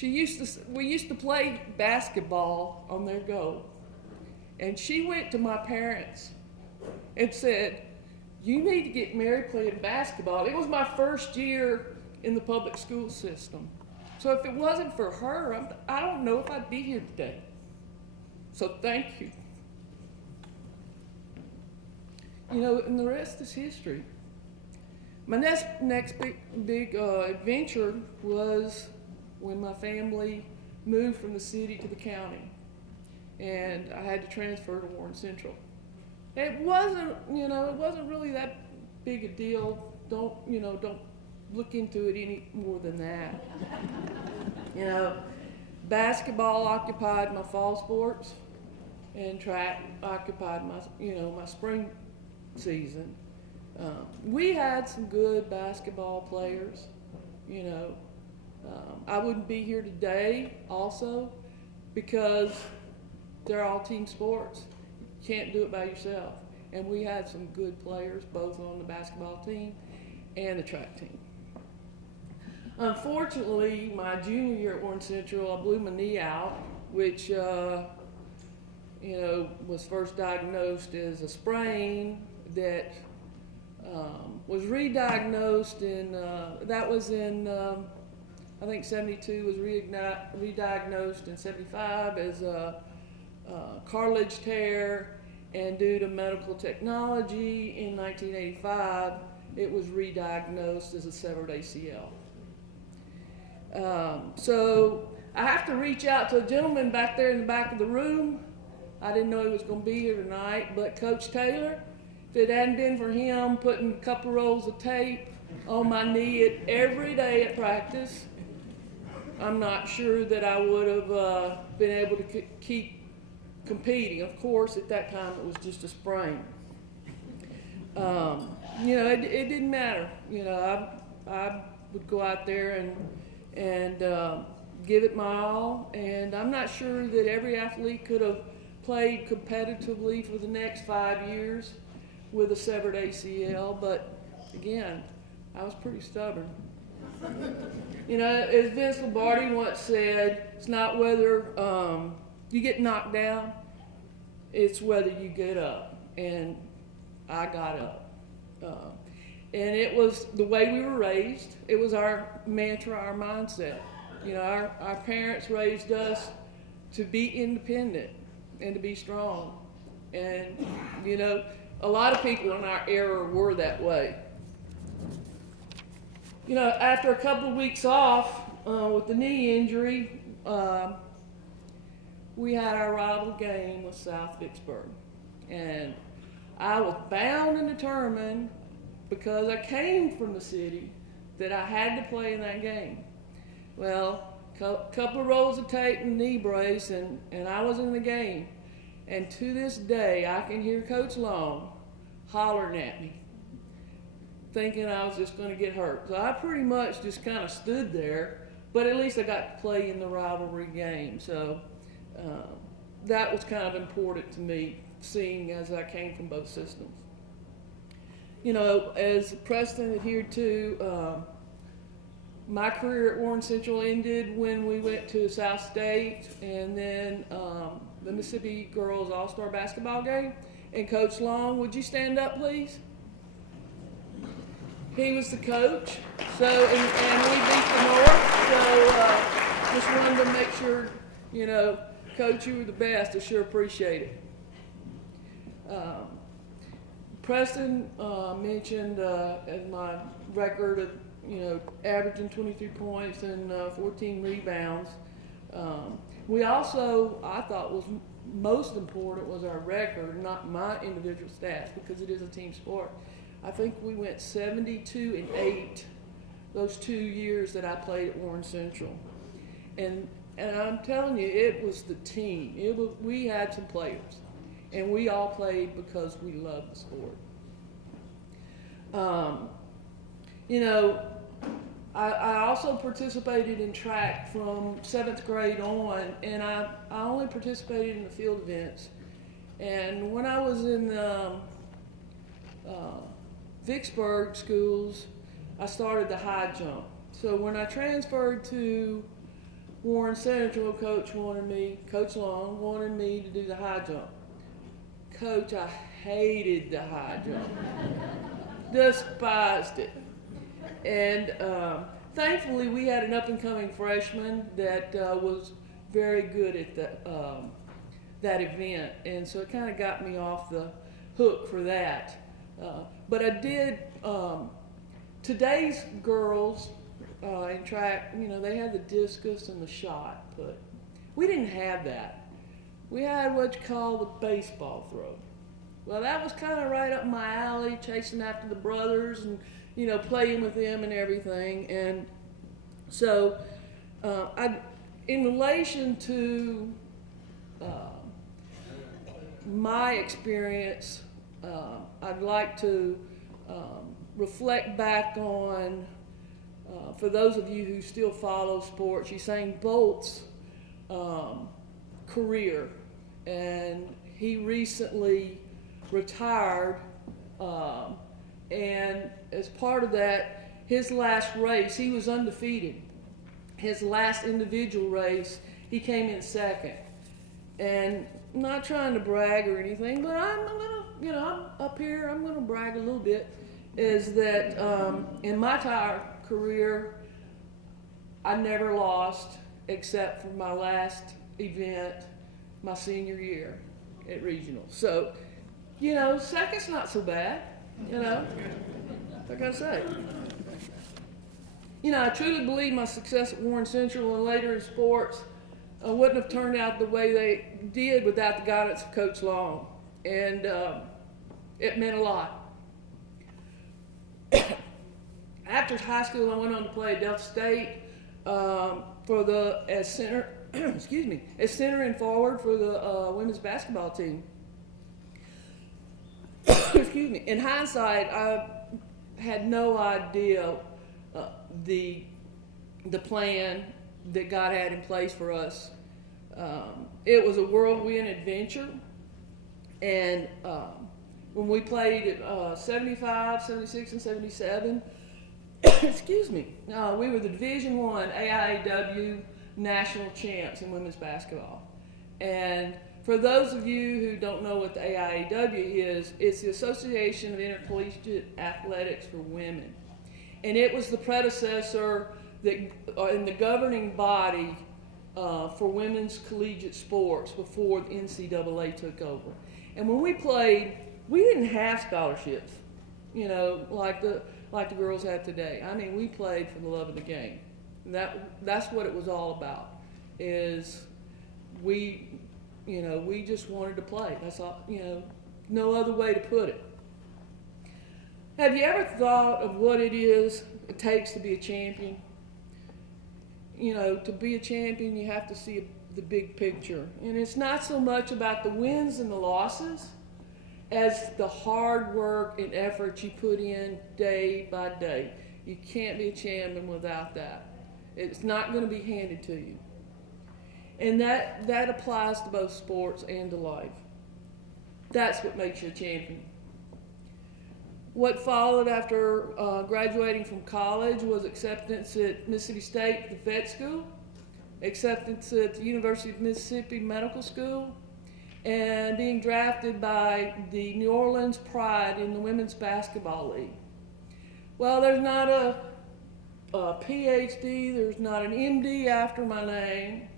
We used to play basketball on their goal. And she went to my parents and said, "You need to get Mary playing basketball." It was my first year in the public school system. So if it wasn't for her, I don't know if I'd be here today. So thank you. You know, and the rest is history. My next big adventure was when my family moved from the city to the county. And I had to transfer to Warren Central. It wasn't really that big a deal. Don't look into it any more than that. You know, basketball occupied my fall sports, and track occupied my spring season. We had some good basketball players. You know, I wouldn't be here today also because they're all team sports. You can't do it by yourself. and we had some good players both on the basketball team and the track team. Unfortunately, my junior year at Warren Central, I blew my knee out, which was first diagnosed as a sprain that was re-diagnosed in, I think 72, was re-diagnosed in 75 as a cartilage tear, and due to medical technology in 1985, it was re-diagnosed as a severed ACL. So I have to reach out to a gentleman back there in the back of the room. I didn't know he was going to be here tonight, but Coach Taylor, if it hadn't been for him putting a couple rolls of tape on my knee every day at practice, I'm not sure that I would have been able to keep competing. Of course, at that time it was just a sprain. It didn't matter. I would go out there and give it my all, and I'm not sure that every athlete could have played competitively for the next 5 years with a severed ACL, but again, I was pretty stubborn. As Vince Lombardi once said, it's not whether you get knocked down, it's whether you get up, and I got up. And it was the way we were raised. It was our mantra, our mindset. Our parents raised us to be independent and to be strong. And, a lot of people in our era were that way. After a couple of weeks off with the knee injury, we had our rival game with South Vicksburg. And I was bound and determined, because I came from the city, that I had to play in that game. Well, couple of rolls of tape and knee brace, and I was in the game. And to this day, I can hear Coach Long hollering at me, thinking I was just going to get hurt. So I pretty much just kind of stood there, but at least I got to play in the rivalry game. So that was kind of important to me, seeing as I came from both systems. As Preston adhered to, my career at Warren Central ended when we went to South State, and then the Mississippi Girls All-Star Basketball game. And Coach Long, would you stand up, please? He was the coach, so and we beat the North. So just wanted to make sure, Coach, you were the best. I sure appreciate it. Preston mentioned as my record of averaging 23 points and 14 rebounds. We also, I thought, was most important was our record, not my individual stats, because it is a team sport. I think we went 72-8 those 2 years that I played at Warren Central. And I'm telling you, it was the team. We had some players, and we all played because we loved the sport. I also participated in track from 7th grade on, and I only participated in the field events. And when I was in Vicksburg schools, I started the high jump. So when I transferred to Warren Central, Coach Long wanted me to do the high jump. Coach, I hated the high jump. Despised it. And thankfully, we had an up-and-coming freshman that was very good at that event, and so it kind of got me off the hook for that. But I did. Today's girls in track, they had the discus and the shot put. We didn't have that. We had what you call the baseball throw. Well, that was kind of right up my alley, chasing after the brothers and playing with them and everything. And so, in relation to my experience, I'd like to reflect back on, for those of you who still follow sports, Usain Bolt's career. And he recently retired, and as part of that, his last race, he was undefeated. His last individual race, he came in second. And I'm not trying to brag or anything, but I'm up here, I'm gonna brag a little bit, is that in my entire career, I never lost except for my last event, my senior year at regional. So, second's not so bad, like I say. I truly believe my success at Warren Central and later in sports wouldn't have turned out the way they did without the guidance of Coach Long. And it meant a lot. After high school, I went on to play at Delta State as center, as center and forward for the women's basketball team. Excuse me. In hindsight, I had no idea the plan that God had in place for us. It was a whirlwind adventure, and when we played at 75, 76, and 77, excuse me, we were the Division I AIAW national champs in women's basketball. And for those of you who don't know what the AIAW is, it's the Association of Intercollegiate Athletics for Women. And it was the predecessor in the governing body for women's collegiate sports before the NCAA took over. And when we played, we didn't have scholarships, like the girls have today. I mean, we played for the love of the game. And that's what it was all about. Is we just wanted to play. That's all. No other way to put it. Have you ever thought of what it takes to be a champion? To be a champion, you have to see the big picture. And it's not so much about the wins and the losses as the hard work and effort you put in day by day. You can't be a champion without that. It's not going to be handed to you. And that applies to both sports and to life. That's what makes you a champion. What followed after graduating from college was acceptance at Mississippi State, the vet school, acceptance at the University of Mississippi Medical School, and being drafted by the New Orleans Pride in the Women's Basketball League. Well, there's not a PhD, there's not an MD after my name.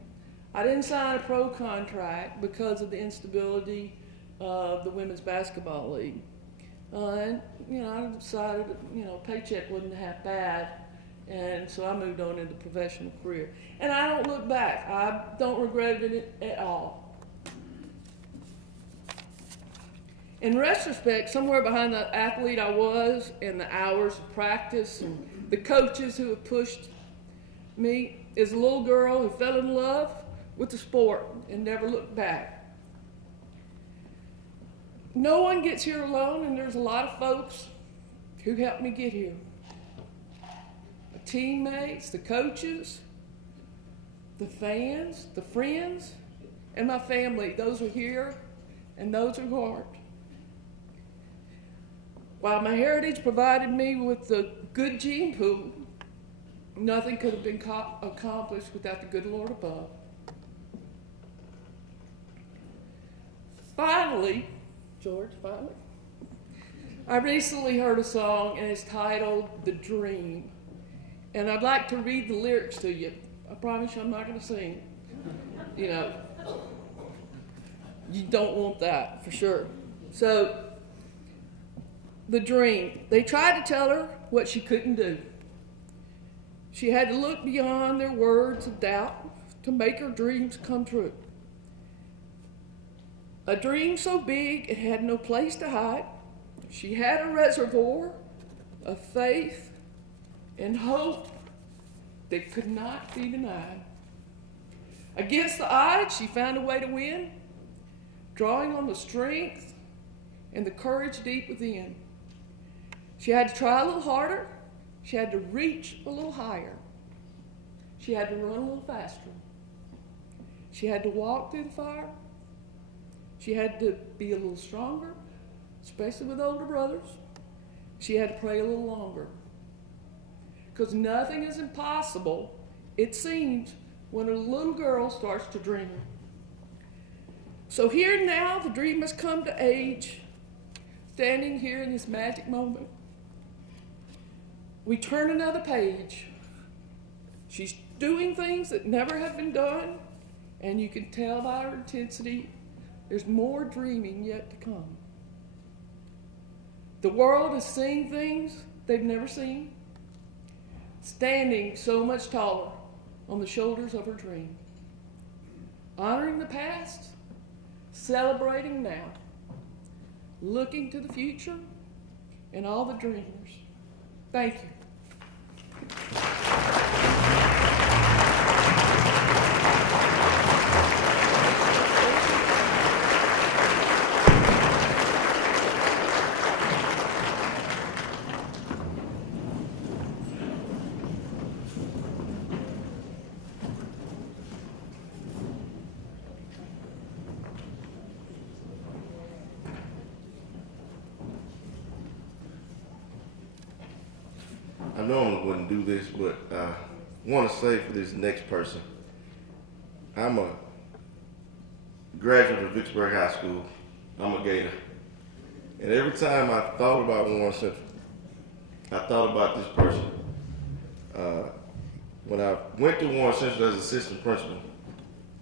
I didn't sign a pro contract because of the instability of the Women's Basketball League. And, I decided, paycheck wasn't half bad. And so I moved on into professional career. And I don't look back. I don't regret it at all. In retrospect, somewhere behind the athlete I was and the hours of practice and the coaches who have pushed me is a little girl who fell in love with the sport and never looked back. No one gets here alone, and there's a lot of folks who helped me get here. The teammates, the coaches, the fans, the friends, and my family. Those are here, and those are aren't. While my heritage provided me with the good gene pool, nothing could have been accomplished without the good Lord above. Finally, I recently heard a song, and it's titled The Dream. And I'd like to read the lyrics to you. I promise you I'm not going to sing. You don't want that, for sure. So, The Dream. They tried to tell her what she couldn't do. She had to look beyond their words of doubt to make her dreams come true. A dream so big it had no place to hide. She had a reservoir of faith and hope that could not be denied. Against the odds, she found a way to win, drawing on the strength and the courage deep within. She had to try a little harder. She had to reach a little higher. She had to run a little faster. She had to walk through the fire. She had to be a little stronger, especially with older brothers, she had to pray a little longer. Because nothing is impossible, it seems, when a little girl starts to dream. So here now, the dream has come to age, standing here in this magic moment. We turn another page. She's doing things that never have been done, and you can tell by her intensity, there's more dreaming yet to come. The world is seeing things they've never seen, standing so much taller on the shoulders of her dream. Honoring the past, celebrating now, looking to the future, and all the dreamers. Thank you. I normally wouldn't do this, but I want to say for this next person, I'm a graduate of Vicksburg High School. I'm a Gator. And every time I thought about Warren Central, I thought about this person. When I went to Warren Central as assistant principal,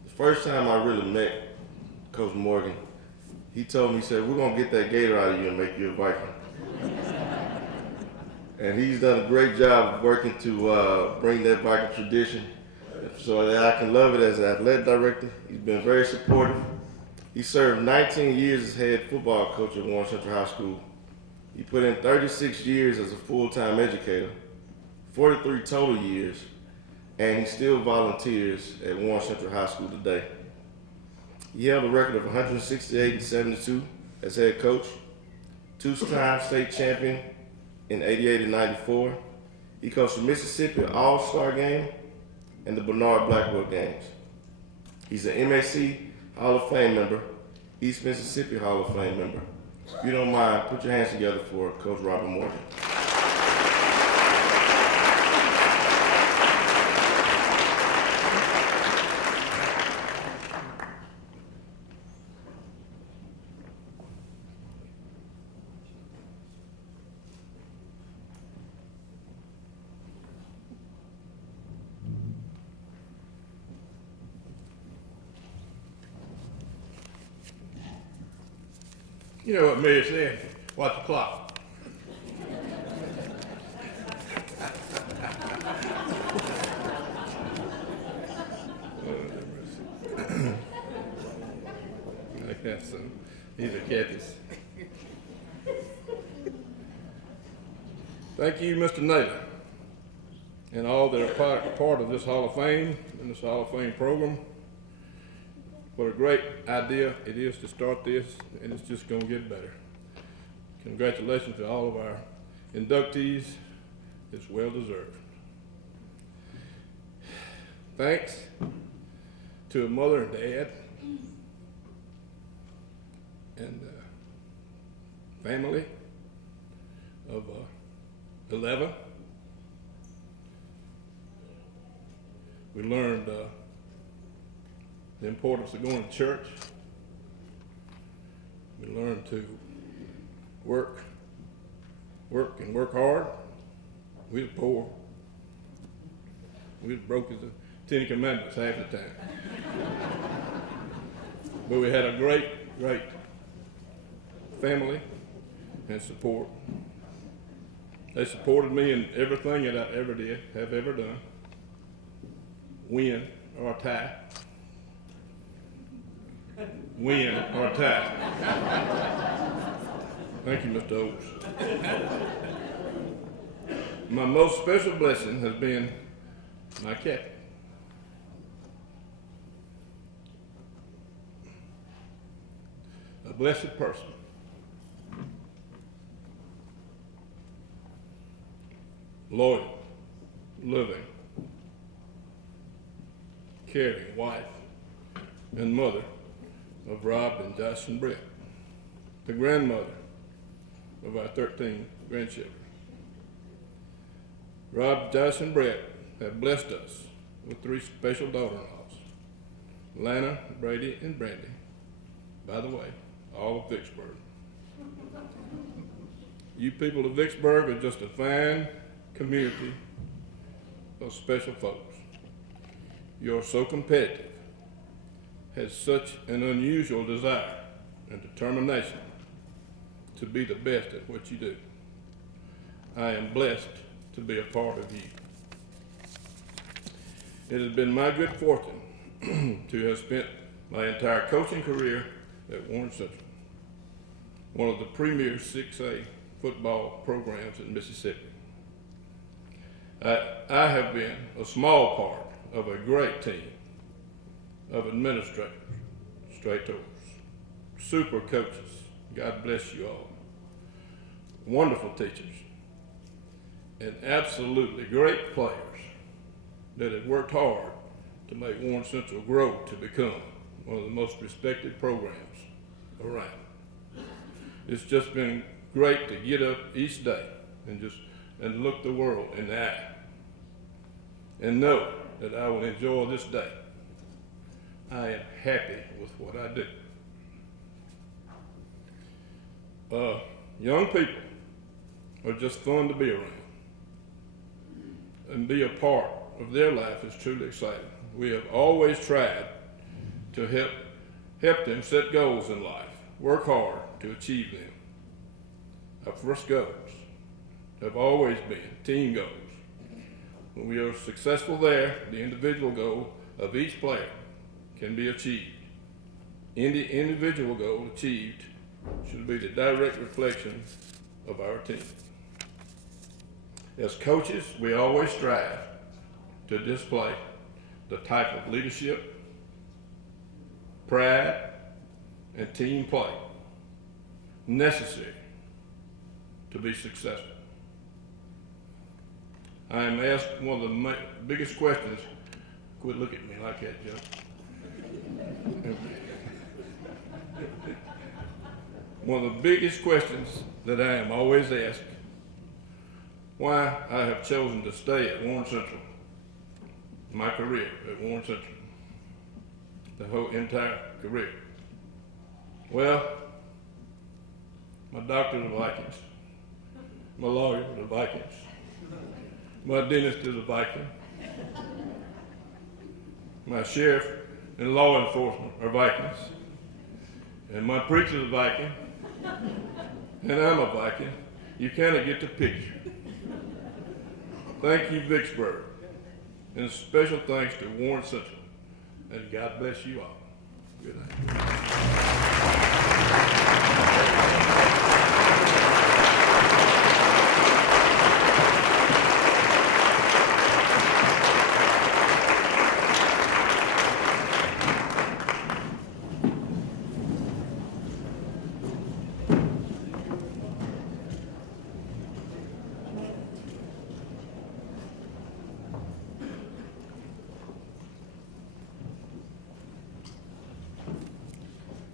the first time I really met Coach Morgan, he told me, he said, we're going to get that Gator out of you and make you a Viking. And he's done a great job of working to bring that Viking tradition so that I can love it as an athletic director. He's been very supportive. He served 19 years as head football coach at Warren Central High School. He put in 36 years as a full-time educator, 43 total years, and he still volunteers at Warren Central High School today. He held a record of 168-72 as head coach, two-time state champion in 88 and 94. He coached the Mississippi All-Star Game and the Bernard Blackwell Games. He's an MAC Hall of Fame member, East Mississippi Hall of Fame member. If you don't mind, put your hands together for Coach Robert Morgan. You know what Mayor said? Watch the clock. These are Kathy's. Thank you, Mr. Naylor, and all that are part of this Hall of Fame and this Hall of Fame program. What a great idea it is to start this, and it's just going to get better. Congratulations to all of our inductees. It's well deserved. Thanks to a mother and dad and family of 11. We learned the importance of going to church. We learned to work and work hard. We was poor. We was broke as the Ten Commandments half the time. But we had a great family and support. They supported me in everything that I ever did, have ever done. Win or tie. Win or tie. Thank you, Mr. Oates. My most special blessing has been my Kathy. A blessed person. Loyal, loving, caring wife and mother of Rob and Josh and Brett. The grandmother of our 13 grandchildren. Rob, Josh, and Brett have blessed us with 3 special daughter-in-laws, Lana, Brady, and Brandy. By the way, all of Vicksburg. You people of Vicksburg are just a fine community of special folks. You're so competitive, has such an unusual desire and determination to be the best at what you do. I am blessed to be a part of you. It has been my good fortune to have spent my entire coaching career at Warren Central, one of the premier 6A football programs in Mississippi. I have been a small part of a great team of administrators, straightors, super coaches, God bless you all, wonderful teachers, and absolutely great players that have worked hard to make Warren Central grow to become one of the most respected programs around. It's just been great to get up each day and look the world in the eye and know that I will enjoy this day. I am happy with what I do. Young people are just fun to be around, and be a part of their life is truly exciting. We have always tried to help them set goals in life, work hard to achieve them. Our first goals have always been team goals. When we are successful there, the individual goal of each player can be achieved. Any individual goal achieved should be the direct reflection of our team. As coaches, we always strive to display the type of leadership, pride, and team play necessary to be successful. I am asked one of the biggest questions. Quit looking at me like that, Joe. One of the biggest questions that I am always asked, why I have chosen to stay at Warren Central, my career at Warren Central, the whole entire career. Well, my doctor is the Vikings, my lawyer is the Vikings, my dentist is a Viking, my sheriff and law enforcement are Vikings, and my preacher is a Viking, and I'm a Viking. You kind of get the picture. Thank you, Vicksburg, and special thanks to Warren Central, and God bless you all. Good night.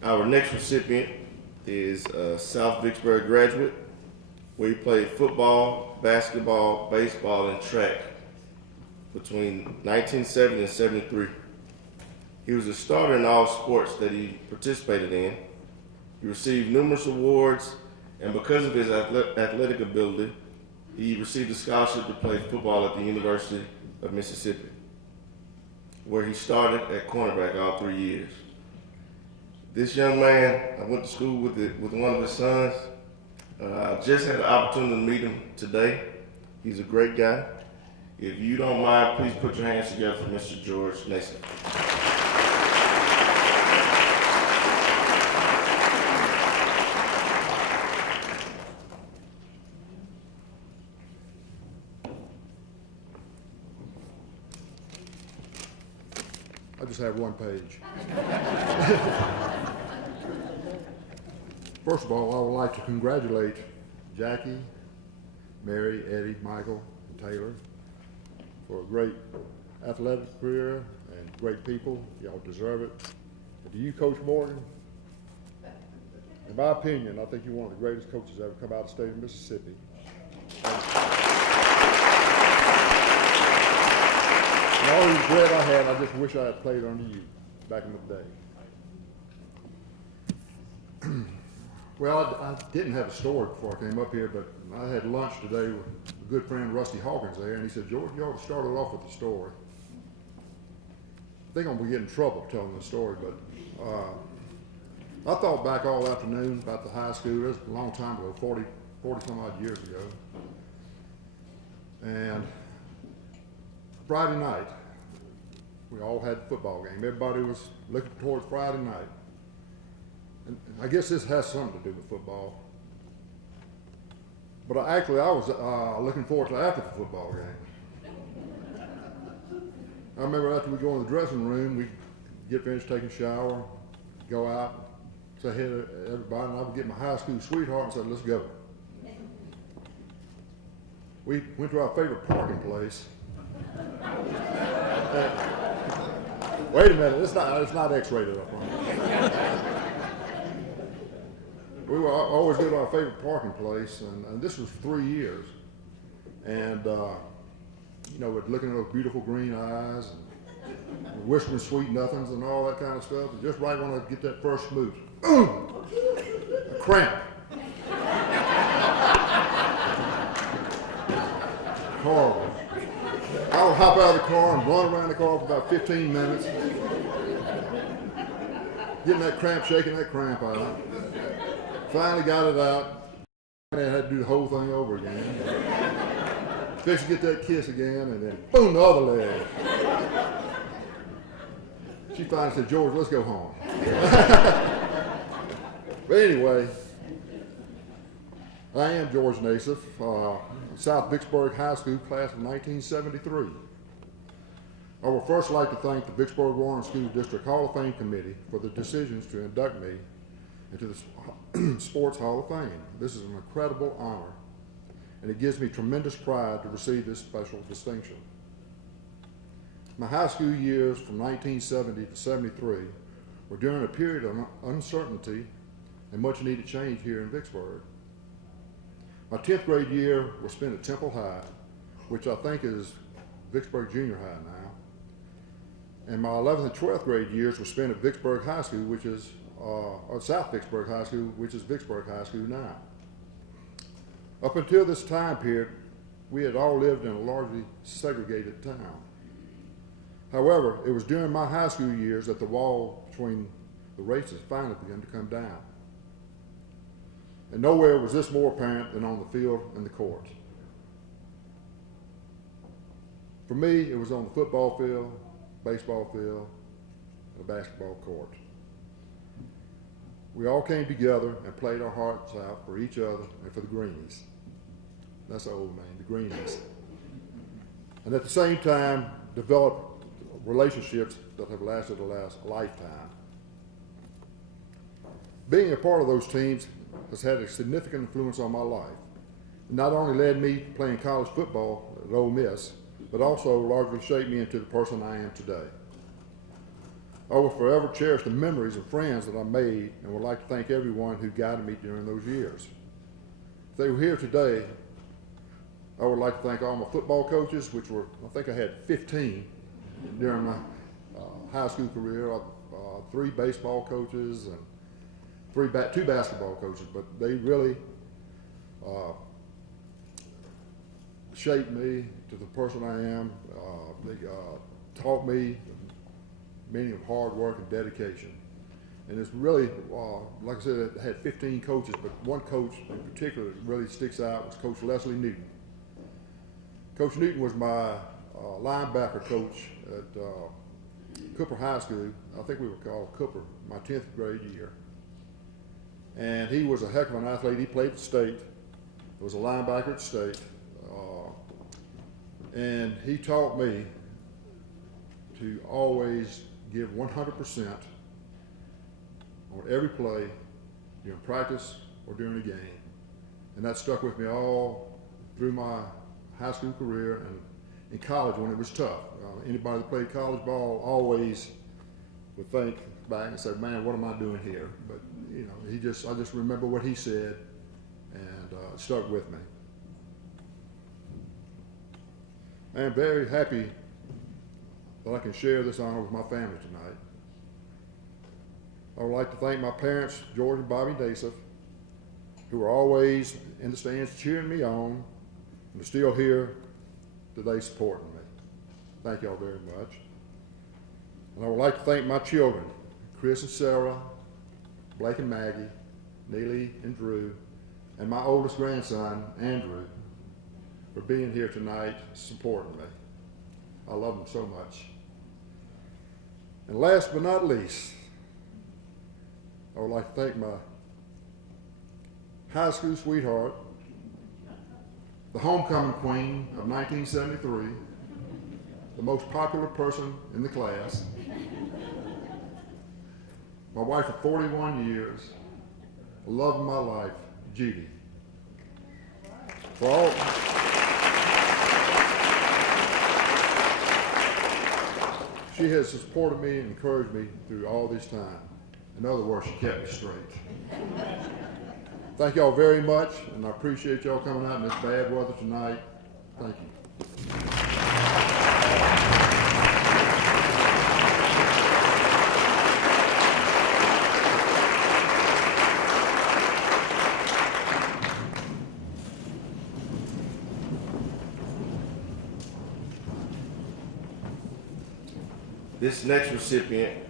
Our next recipient is a South Vicksburg graduate, where he played football, basketball, baseball, and track between 1970 and 73. He was a starter in all sports that he participated in. He received numerous awards, and because of his athletic ability, he received a scholarship to play football at the University of Mississippi, where he started at cornerback all 3 years. This young man, I went to school with one of his sons. I just had the opportunity to meet him today. He's a great guy. If you don't mind, please put your hands together for Mr. George Nason. I just have one page. First of all, I would like to congratulate Jackie, Mary, Eddie, Michael, and Taylor for a great athletic career and great people. Y'all deserve it. And to you, Coach Morgan, In my opinion, I think you're one of the greatest coaches ever come out of the state of Mississippi. And all the regret I had, I just wish I had played under you back in the day. Well, I didn't have a story before I came up here, but I had lunch today with a good friend, Rusty Hawkins, there, and he said, George, you ought to start it off with a story. I think I'm going to get in trouble telling the story, but I thought back all afternoon about the high school. It was a long time ago, 40 some odd years ago. And Friday night, we all had a football game. Everybody was looking towards Friday night. And I guess this has something to do with football. But I was looking forward to after the football game. I remember after we go in the dressing room, we'd get finished taking a shower, go out, say hey to everybody, and I would get my high school sweetheart and said, let's go. We went to our favorite parking place. Wait a minute, it's not X-rated up on. We were always go to our favorite parking place, and this was 3 years. And you know, we're looking at those beautiful green eyes, and whispering sweet nothings and all that kind of stuff. And just right when I get that first smooch, a cramp. Horrible. I would hop out of the car and run around the car for about 15 minutes, getting that cramp, shaking that cramp out. Finally got it out. I had to do the whole thing over again. Fix to get that kiss again, and then boom, the other leg. She finally said, George, let's go home. But anyway, I am George Nassif, South Vicksburg High School class of 1973. I would first like to thank the Vicksburg Warren School District Hall of Fame Committee for the decisions to induct me into the Sports Hall of Fame. This is an incredible honor, and it gives me tremendous pride to receive this special distinction. My high school years from 1970 to 73 were during a period of uncertainty and much needed change here in Vicksburg. My 10th grade year was spent at Temple High, which I think is Vicksburg Junior High now. And my 11th and 12th grade years were spent at Vicksburg High School, which is, or South Vicksburg High School, which is Vicksburg High School now. Up until this time period, we had all lived in a largely segregated town. However, it was during my high school years that the wall between the races finally began to come down. And nowhere was this more apparent than on the field and the court. For me, it was on the football field, baseball field, and the basketball court. We all came together and played our hearts out for each other and for the Greenies. That's the old name, the Greenies. And at the same time, developed relationships that have lasted a lifetime. Being a part of those teams has had a significant influence on my life. It not only led me to playing college football at Ole Miss, but also largely shaped me into the person I am today. I will forever cherish the memories and friends that I made, and would like to thank everyone who guided me during those years. If they were here today, I would like to thank all my football coaches, which were, I think I had 15 during my high school career, 3 baseball coaches and 2 basketball coaches, but they really shaped me to the person I am. They taught me the meaning of hard work and dedication. And it's really, like I said, I had 15 coaches, but one coach in particular that really sticks out was Coach Leslie Newton. Coach Newton was my linebacker coach at Cooper High School. I think we were called Cooper, my 10th grade year. And he was a heck of an athlete. He played at state. He was a linebacker at state. And he taught me to always give 100% on every play during practice or during a game. And that stuck with me all through my high school career and in college when it was tough. Anybody that played college ball always would think back and say, man, what am I doing here? But I just remember what he said, and it stuck with me. I am very happy that I can share this honor with my family tonight. I would like to thank my parents, George and Bobby Dasif, who are always in the stands cheering me on, and are still here today supporting me. Thank y'all very much. And I would like to thank my children, Chris and Sarah, Blake and Maggie, Neely and Drew, and my oldest grandson, Andrew, for being here tonight supporting me. I love them so much. And last but not least, I would like to thank my high school sweetheart, the homecoming queen of 1973, the most popular person in the class, my wife of 41 years, the love of my life, Judy. For all, she has supported me and encouraged me through all this time. In other words, she kept me straight. Thank y'all very much, and I appreciate y'all coming out in this bad weather tonight. Thank you. This next recipient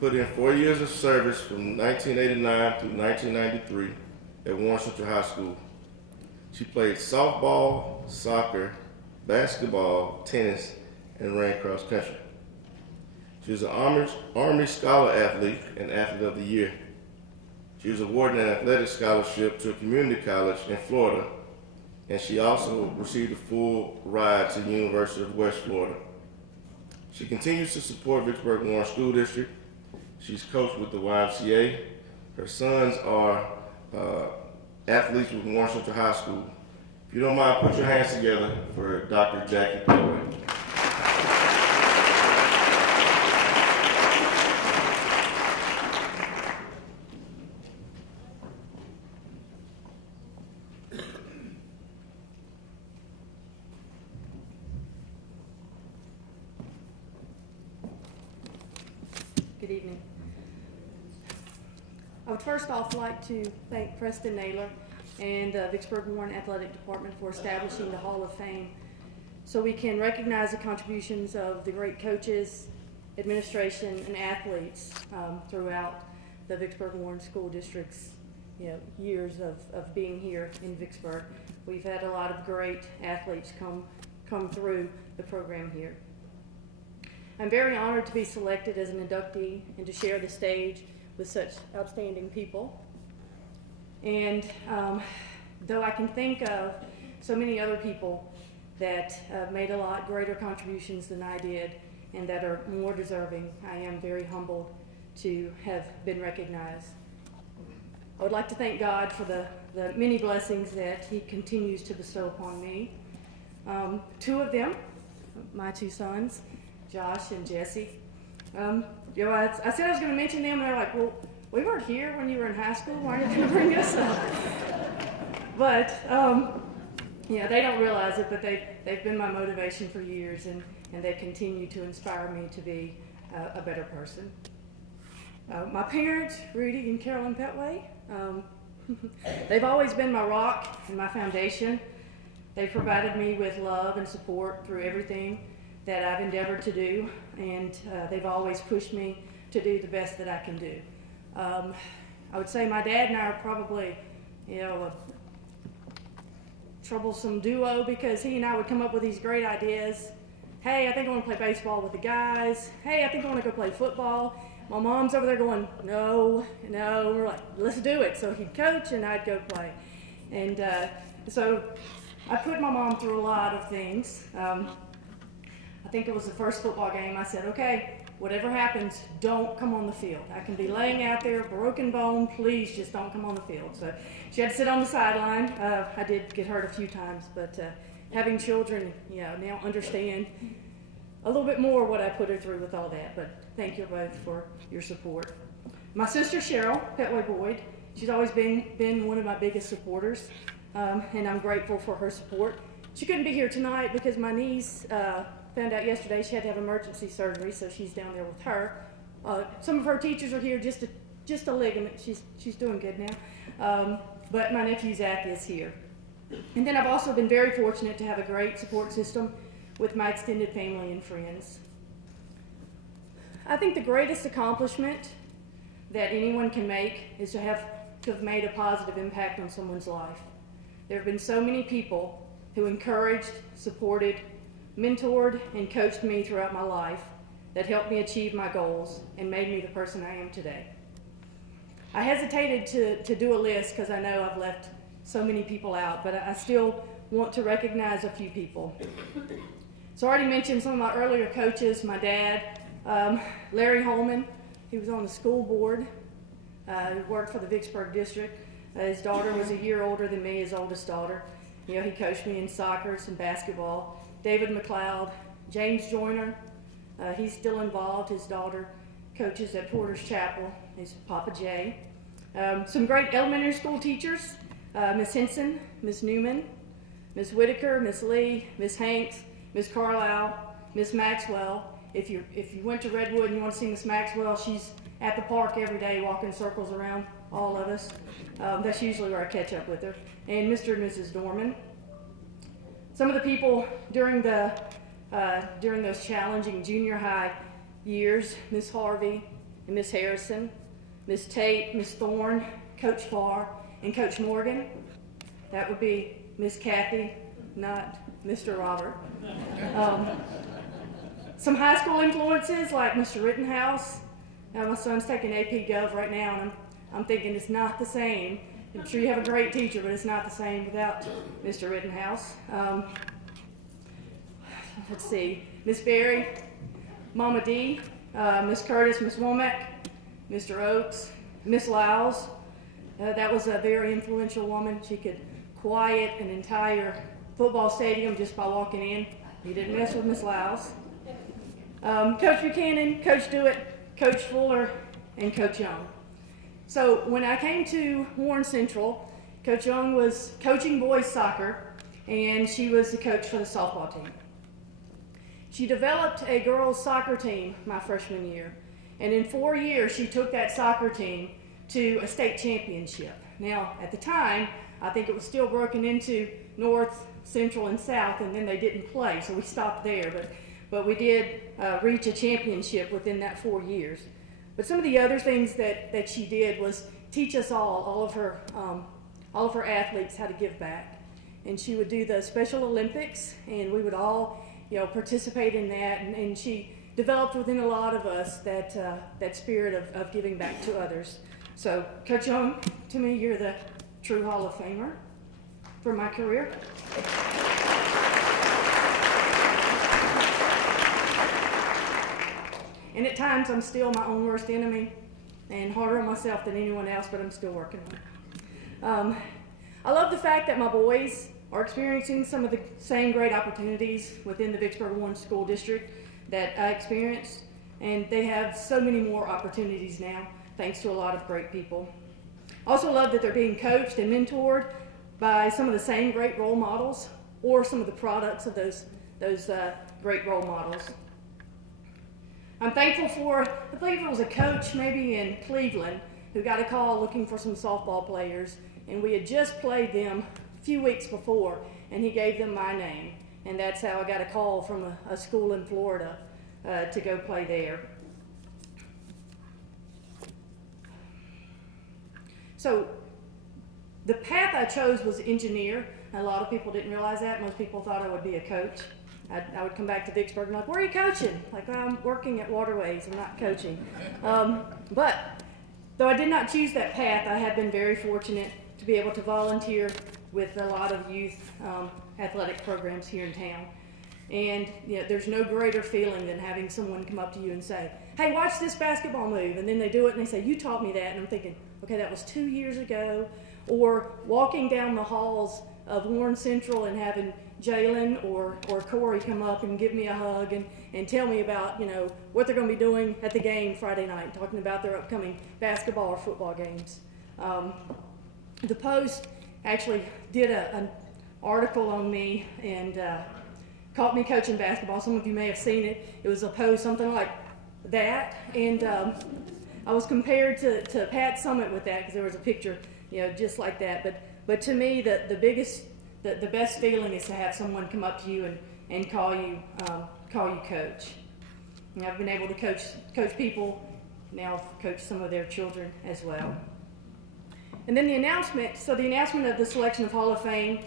put in 4 years of service from 1989 through 1993 at Warren Central High School. She played softball, soccer, basketball, tennis, and ran cross country. She was an Army Scholar Athlete and Athlete of the Year. She was awarded an athletic scholarship to a community college in Florida, and she also received a full ride to the University of West Florida. She continues to support Vicksburg Warren School District. She's coached with the YMCA. Her sons are athletes with Warren Central High School. If you don't mind, put your hands together for Dr. Jackie Pelway. Good evening. I would first off like to thank Preston Naylor and the Vicksburg Warren Athletic Department for establishing the Hall of Fame so we can recognize the contributions of the great coaches, administration, and athletes throughout the Vicksburg Warren School District's years of being here in Vicksburg. We've had a lot of great athletes come through the program here. I'm very honored to be selected as an inductee and to share the stage with such outstanding people. And though I can think of so many other people that made a lot greater contributions than I did and that are more deserving, I am very humbled to have been recognized. I would like to thank God for the many blessings that He continues to bestow upon me. Two of them, my two sons, Josh and Jesse. I said I was going to mention them, and they're like, well, we weren't here when you were in high school. Why did you bring us up? But, they don't realize it, but they've been my motivation for years, and they continue to inspire me to be a better person. My parents, Rudy and Carolyn Petway, they've always been my rock and my foundation. They've provided me with love and support through everything that I've endeavored to do, and they've always pushed me to do the best that I can do. I would say my dad and I are probably, a troublesome duo because he and I would come up with these great ideas. Hey, I think I want to play baseball with the guys. Hey, I think I want to go play football. My mom's over there going, no. We're like, let's do it. So he'd coach and I'd go play. And so I put my mom through a lot of things. I think it was the first football game. I said, okay, whatever happens, don't come on the field. I can be laying out there, broken bone, please just don't come on the field. So she had to sit on the sideline. I did get hurt a few times, but having children, now understand a little bit more what I put her through with all that. But thank you both for your support. My sister Cheryl Petway Boyd, she's always been one of my biggest supporters, and I'm grateful for her support. She couldn't be here tonight because my niece found out yesterday she had to have emergency surgery, so she's down there with her. Some of her teachers are here, just a ligament. She's doing good now. But my nephew Zach is here. And then I've also been very fortunate to have a great support system with my extended family and friends. I think the greatest accomplishment that anyone can make is to have made a positive impact on someone's life. There have been so many people who encouraged, supported, mentored, and coached me throughout my life that helped me achieve my goals and made me the person I am today. I hesitated to do a list because I know I've left so many people out, but I still want to recognize a few people. So I already mentioned some of my earlier coaches, my dad, Larry Holman. He was on the school board, worked for the Vicksburg district. His daughter was a year older than me, his oldest daughter. He coached me in soccer, some basketball. David McLeod, James Joyner, he's still involved. His daughter coaches at Porter's Chapel. He's Papa Jay. Some great elementary school teachers, Miss Henson, Miss Newman, Miss Whitaker, Miss Lee, Miss Hanks, Miss Carlisle, Miss Maxwell. If you went to Redwood and you want to see Miss Maxwell, she's at the park every day walking circles around all of us. That's usually where I catch up with her. And Mr. and Mrs. Dorman. Some of the people during those challenging junior high years, Miss Harvey and Miss Harrison, Miss Tate, Miss Thorne, Coach Farr, and Coach Morgan. That would be Miss Kathy, not Mr. Robert. Some high school influences like Mr. Rittenhouse. My son's taking AP Gov right now, and I'm thinking it's not the same. I'm sure you have a great teacher, but it's not the same without Mr. Rittenhouse. Let's see, Miss Berry, Mama D, Miss Curtis, Miss Womack, Mr. Oakes, Miss Lyles. That was a very influential woman. She could quiet an entire football stadium just by walking in. You didn't mess with Miss Lyles. Coach Buchanan, Coach Dewitt, Coach Fuller, and Coach Young. So when I came to Warren Central, Coach Young was coaching boys soccer, and she was the coach for the softball team. She developed a girls soccer team my freshman year, and in 4 years she took that soccer team to a state championship. Now, at the time, I think it was still broken into North, Central, and South, and then they didn't play, so we stopped there. But we did reach a championship within that 4 years. But some of the other things that she did was teach us all of her athletes how to give back. And she would do the Special Olympics, and we would all, participate in that. And she developed within a lot of us that spirit of giving back to others. So, Coach Young, to me, you're the true Hall of Famer for my career. And at times, I'm still my own worst enemy and harder on myself than anyone else, but I'm still working on it. I love the fact that my boys are experiencing some of the same great opportunities within the Vicksburg Warren School District that I experienced, and they have so many more opportunities now, thanks to a lot of great people. I also love that they're being coached and mentored by some of the same great role models or some of the products of those great role models. I'm thankful for, I believe it was a coach maybe in Cleveland who got a call looking for some softball players, and we had just played them a few weeks before, and he gave them my name, and that's how I got a call from a school in Florida to go play there. So the path I chose was engineer. A lot of people didn't realize that. Most people thought I would be a coach. I would come back to Vicksburg and like, where are you coaching? Like, I'm working at Waterways, I'm not coaching. But though I did not choose that path, I have been very fortunate to be able to volunteer with a lot of youth athletic programs here in town. And there's no greater feeling than having someone come up to you and say, hey, watch this basketball move. And then they do it and they say, you taught me that. And I'm thinking, okay, that was 2 years ago. Or walking down the halls of Warren Central and having Jalen or Corey come up and give me a hug and tell me about, what they're going to be doing at the game Friday night, talking about their upcoming basketball or football games. The Post actually did an article on me and caught me coaching basketball. Some of you may have seen it. It was a post, something like that, and I was compared to Pat Summitt with that because there was a picture, just like that. But to me, the best feeling is to have someone come up to you and call you coach. And I've been able to coach people, now coach some of their children as well. And then the announcement of the selection of Hall of Fame,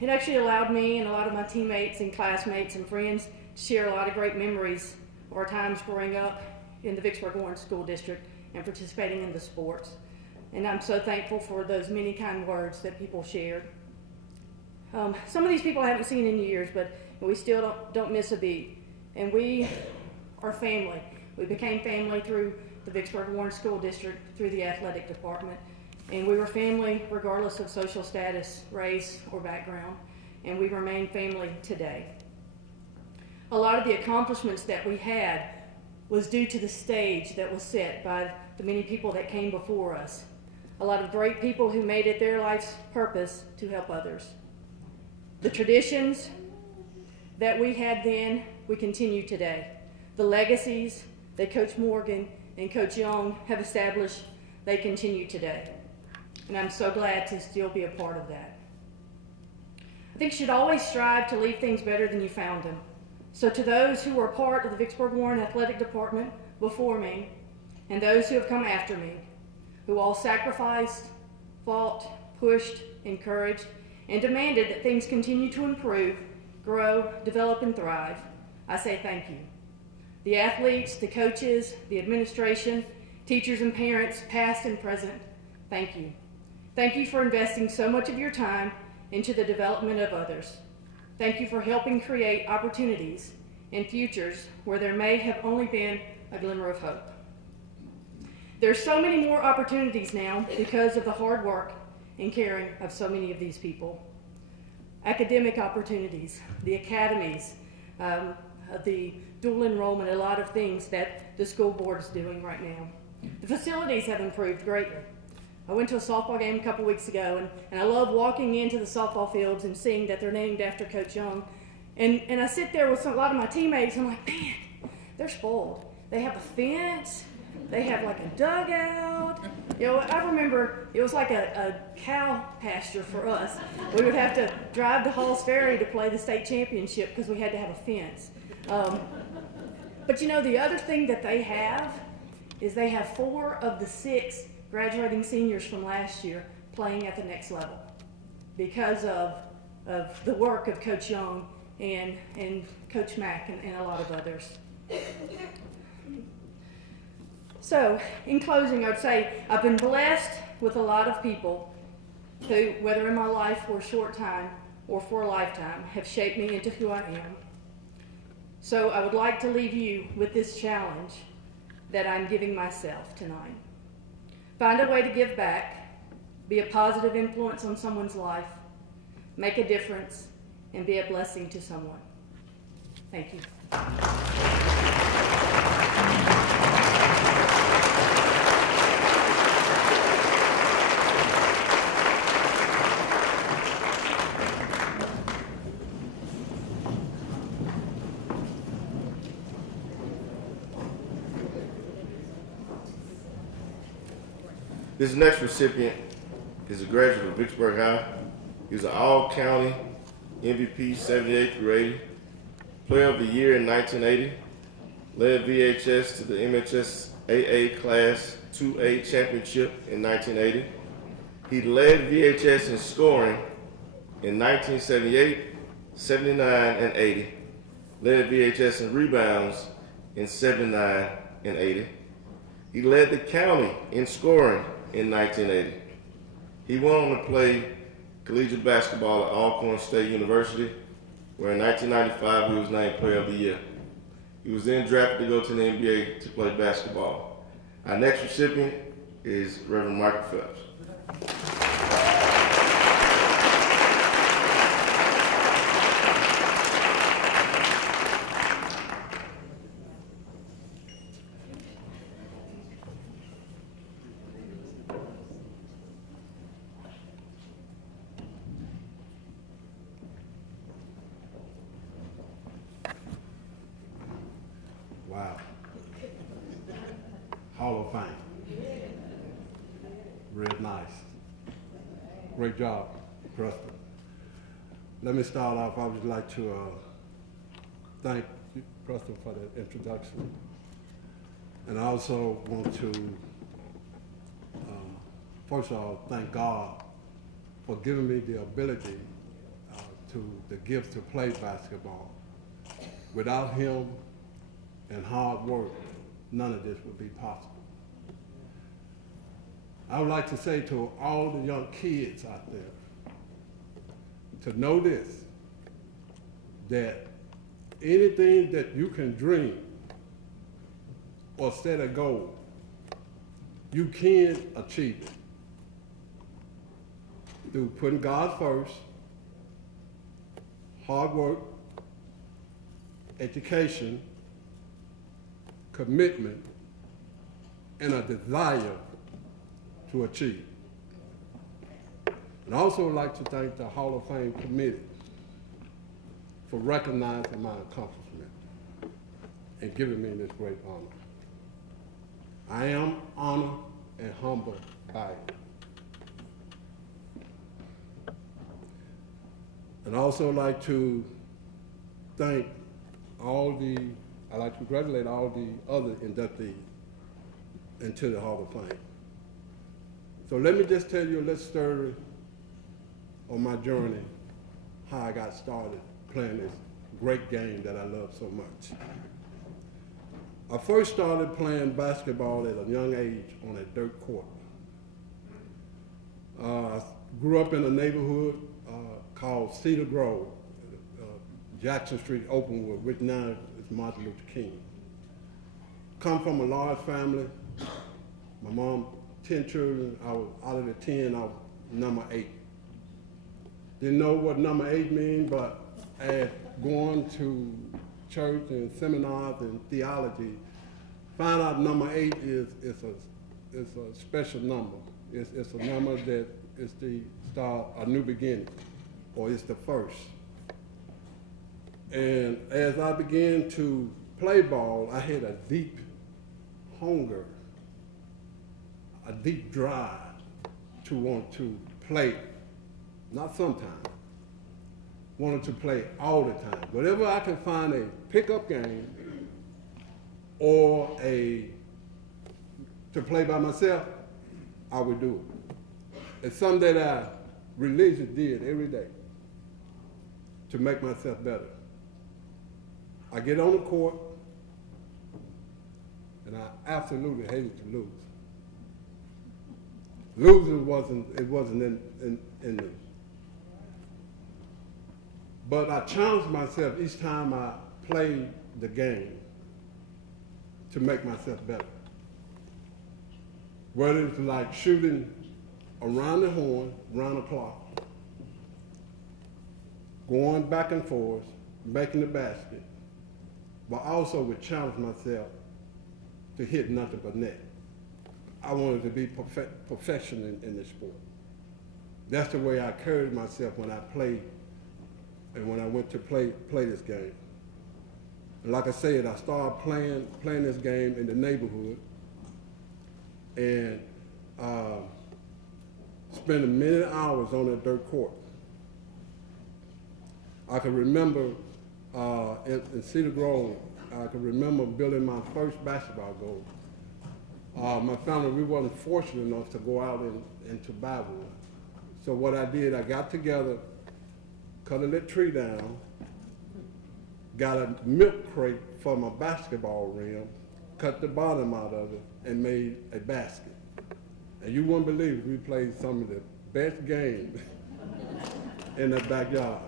it actually allowed me and a lot of my teammates and classmates and friends to share a lot of great memories of our times growing up in the Vicksburg Warren School District and participating in the sports. And I'm so thankful for those many kind words that people shared. Some of these people I haven't seen in years, but we still don't miss a beat. And we are family. We became family through the Vicksburg Warren School District, through the athletic department. And we were family regardless of social status, race, or background. And we remain family today. A lot of the accomplishments that we had was due to the stage that was set by the many people that came before us. A lot of great people who made it their life's purpose to help others. The traditions that we had then, we continue today. The legacies that Coach Morgan and Coach Young have established, they continue today. And I'm so glad to still be a part of that. I think you should always strive to leave things better than you found them. So to those who were a part of the Vicksburg Warren Athletic Department before me, and those who have come after me, who all sacrificed, fought, pushed, encouraged, and demanded that things continue to improve, grow, develop, and thrive, I say thank you. The athletes, the coaches, the administration, teachers and parents, past and present, thank you. Thank you for investing so much of your time into the development of others. Thank you for helping create opportunities and futures where there may have only been a glimmer of hope. There's so many more opportunities now because of the hard work and caring of so many of these people. Academic opportunities, the academies, the dual enrollment, a lot of things that the school board is doing right now. The facilities have improved greatly. I went to a softball game a couple weeks ago, and I love walking into the softball fields and seeing that they're named after Coach Young. And I sit there with a lot of my teammates, and I'm like, man, they're spoiled. They have a fence. They have like a dugout. I remember it was like a cow pasture for us. We would have to drive to Halls Ferry to play the state championship because we had to have a fence. But the other thing that they have is they have 4 of the 6 graduating seniors from last year playing at the next level because of the work of Coach Young and Coach Mack and a lot of others. So, in closing, I'd say I've been blessed with a lot of people who, whether in my life for a short time or for a lifetime, have shaped me into who I am. So I would like to leave you with this challenge that I'm giving myself tonight. Find a way to give back, be a positive influence on someone's life, make a difference, and be a blessing to someone. Thank you. This next recipient is a graduate of Vicksburg High. He was an all-county MVP 78 through 80, Player of the Year in 1980, led VHS to the MHSAA Class 2A Championship in 1980. He led VHS in scoring in 1978, 79, and 80. Led VHS in rebounds in 79 and 80. He led the county in scoring in 1980. He went on to play collegiate basketball at Alcorn State University, where in 1995 he was named Player of the Year. He was then drafted to go to the NBA to play basketball. Our next recipient is Reverend Michael Phelps. nice. Great job, Preston. Let me start off. I would like to thank you, Preston, for the introduction. And I also want to, first of all, thank God for giving me the ability the gift to play basketball. Without him and hard work, none of this would be possible. I would like to say to all the young kids out there to know this, that anything that you can dream or set a goal, you can achieve it through putting God first, hard work, education, commitment, and a desire to achieve. And I also would like to thank the Hall of Fame committee for recognizing my accomplishment and giving me this great honor. I am honored and humbled by it. And I also like to thank I'd like to congratulate all the other inductees into the Hall of Fame. So let me just tell you a little story on my journey, how I got started playing this great game that I love so much. I first started playing basketball at a young age on a dirt court. I grew up in a neighborhood called Cedar Grove, Jackson Street, Openwood, which now is Martin Luther King. Come from a large family. My mom, 10 children. Out of the 10, I was number 8. Didn't know what number 8 means, but as going to church and seminars and theology, found out number 8 is a special number. It's a number that is the start a new beginning, or it's the first. And as I began to play ball, I had a deep hunger, a deep drive to want to play, not sometimes, wanted to play all the time. Whenever I can find a pickup game or to play by myself, I would do it. It's something that I religiously did every day to make myself better. I get on the court, and I absolutely hated to lose. Losing wasn't in me. But I challenged myself each time I played the game to make myself better. Whether it's like shooting around the horn, around the clock, going back and forth, making the basket, but also would challenge myself to hit nothing but net. I wanted to be perfection in this sport. That's the way I carried myself when I played and when I went to play this game. And like I said, I started playing this game in the neighborhood and spending many hours on that dirt court. I can remember in Cedar Grove, I can remember building my first basketball goal. My family, we wasn't fortunate enough to go out and to buy one. So what I did, I got together, cut a little tree down, got a milk crate for my basketball rim, cut the bottom out of it, and made a basket. And you wouldn't believe it, we played some of the best games in the backyard.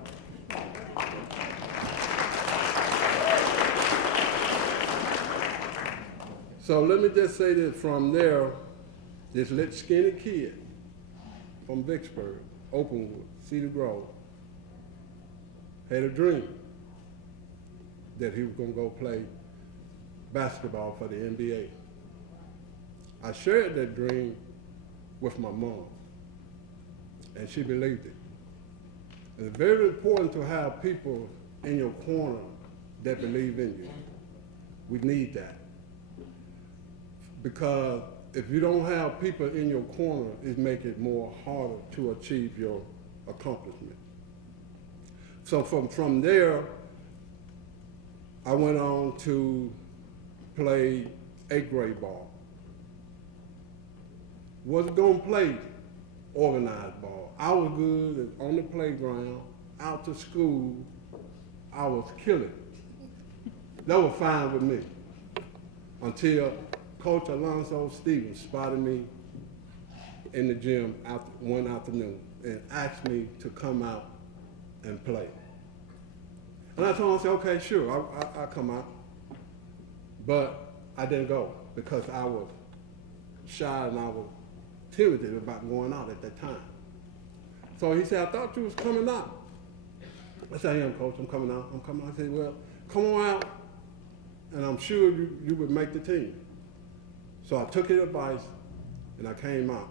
So let me just say that from there, this little skinny kid from Vicksburg, Openwood, Cedar Grove, had a dream that he was going to go play basketball for the NBA. I shared that dream with my mom, and she believed it. It's very important to have people in your corner that believe in you. We need that. Because if you don't have people in your corner, it makes it more harder to achieve your accomplishment. So from there, I went on to play 8th grade ball. Wasn't gonna play organized ball. I was good on the playground, out to school, I was killing. That was fine with me. Until Coach Alonzo Stevens spotted me in the gym one afternoon and asked me to come out and play. And I told him, I said, okay, sure, I'll come out. But I didn't go because I was shy and I was timid about going out at that time. So he said, I thought you was coming out. I said, I am, Coach, I'm coming out. I said, well, come on out and I'm sure you would make the team. So I took his advice and I came out.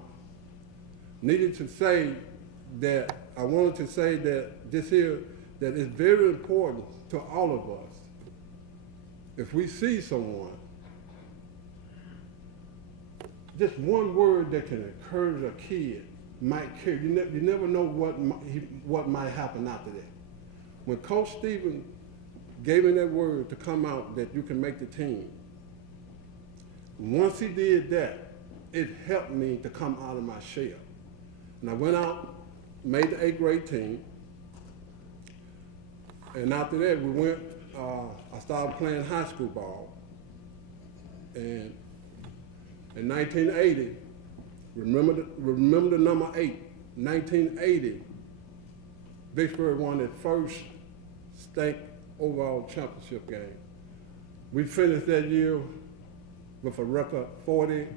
Needed to say that, I wanted to say that this here, that it's very important to all of us. If we see someone, just one word that can encourage a kid might care. You never know what might happen after that. When Coach Stevens gave me that word to come out that you can make the team, once he did that, it helped me to come out of my shell. And I went out, made the 8th grade team, and after that we went, I started playing high school ball. And in 1980, remember the number 8, 1980, Vicksburg won their first state overall championship game. We finished that year with a record 40-5.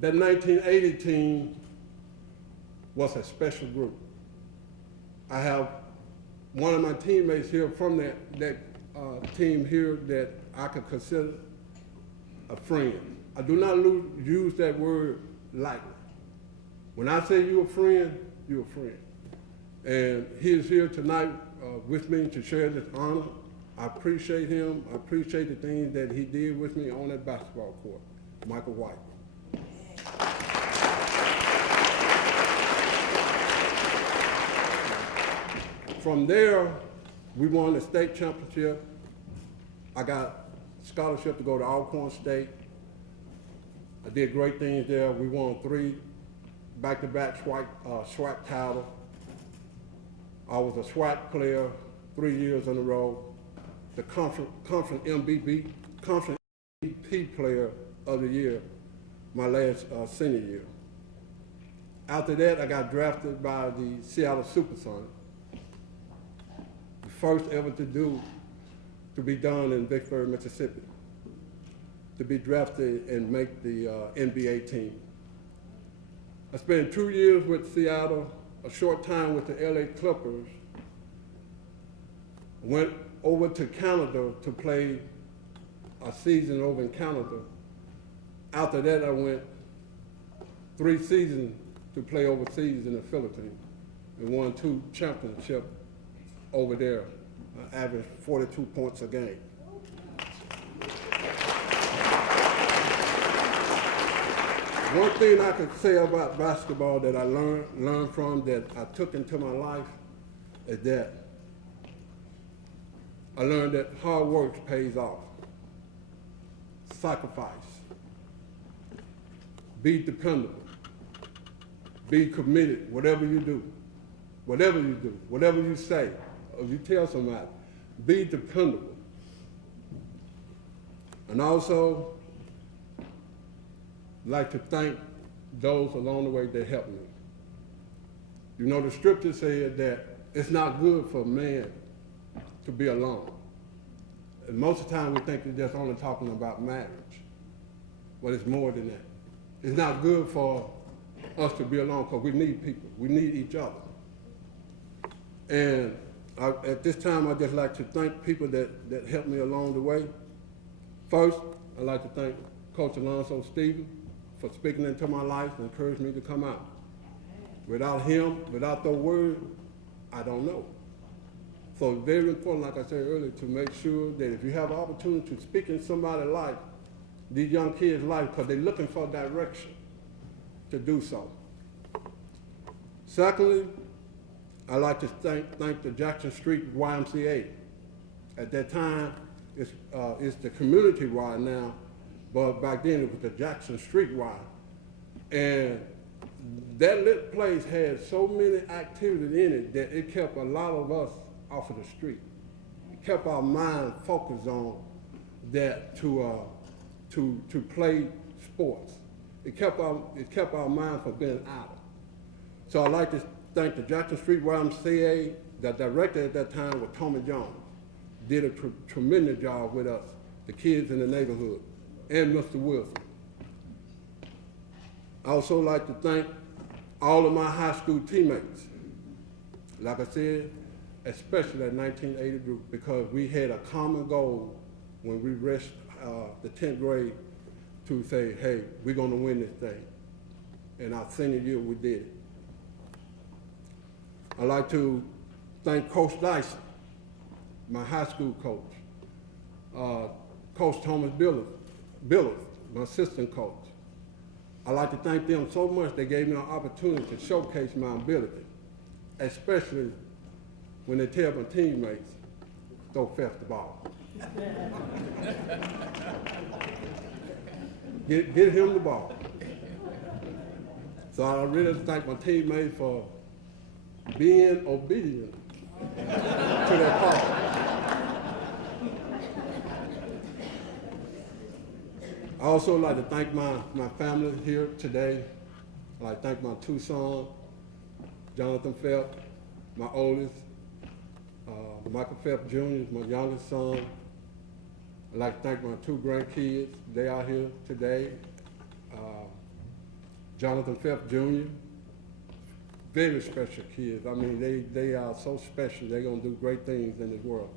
That 1980 team was a special group. I have one of my teammates here from that team here that I could consider a friend. I do not use that word lightly. When I say you're a friend, you're a friend. And he is here tonight with me to share this honor. I appreciate him. I appreciate the things that he did with me on that basketball court. Michael White. From there, we won the state championship. I got scholarship to go to Alcorn State. I did great things there. We won 3 back-to-back SWAC titles. I was a SWAC player 3 years in a row. The conference MVP player of the year, my last senior year. After that, I got drafted by the Seattle Supersonics. The first ever to be done in Vicksburg, Mississippi, to be drafted and make the NBA team. I spent 2 years with Seattle, a short time with the LA Clippers. Went over to Canada to play a season over in Canada. After that, I went 3 seasons to play overseas in the Philippines and won 2 championships over there. I averaged 42 points a game. One thing I could say about basketball that I learned from, that I took into my life, is that I learned that hard work pays off. Sacrifice. Be dependable. Be committed, whatever you do. Whatever you do, whatever you say, or you tell somebody, be dependable. And also, like to thank those along the way that helped me. You know, the scripture said that it's not good for a man to be alone. And most of the time we think it's just only talking about marriage, but it's more than that. It's not good for us to be alone because we need people. We need each other. And at this time, I'd just like to thank people that helped me along the way. First, I'd like to thank Coach Alonzo Stevens for speaking into my life and encouraging me to come out. Without him, without those words, I don't know. So it's very important, like I said earlier, to make sure that if you have an opportunity to speak in somebody's life, these young kids' life because they're looking for direction to do so. Secondly, I'd like to thank the Jackson Street YMCA. At that time, it's the community Y now, but back then it was the Jackson Street Y. And that little place had so many activities in it that it kept a lot of us off of the street. It kept our mind focused on that to play sports. It kept our mind from being idle. So I'd like to thank the Jackson Street YMCA. The director at that time was Tommy Jones. Did a tremendous job with us, the kids in the neighborhood, and Mr. Wilson. I also like to thank all of my high school teammates. Like I said, especially that 1980 group, because we had a common goal when we reached the 10th grade to say, hey, we're gonna win this thing. And our senior year, we did it. I'd like to thank Coach Dyson, my high school coach, Coach Thomas Billers, my assistant coach. I'd like to thank them so much they gave me an opportunity to showcase my ability, especially when they tell my teammates, don't Phelps the ball. Get him the ball. So I really thank my teammates for being obedient to their call. I also like to thank my family here today. I'd like to thank my two sons, Jonathan Phelps, my oldest, Michael Phelps Jr. is my youngest son. I'd like to thank my two grandkids. They are here today. Jonathan Phelps Jr., very special kids. I mean, they are so special. They're gonna do great things in this world.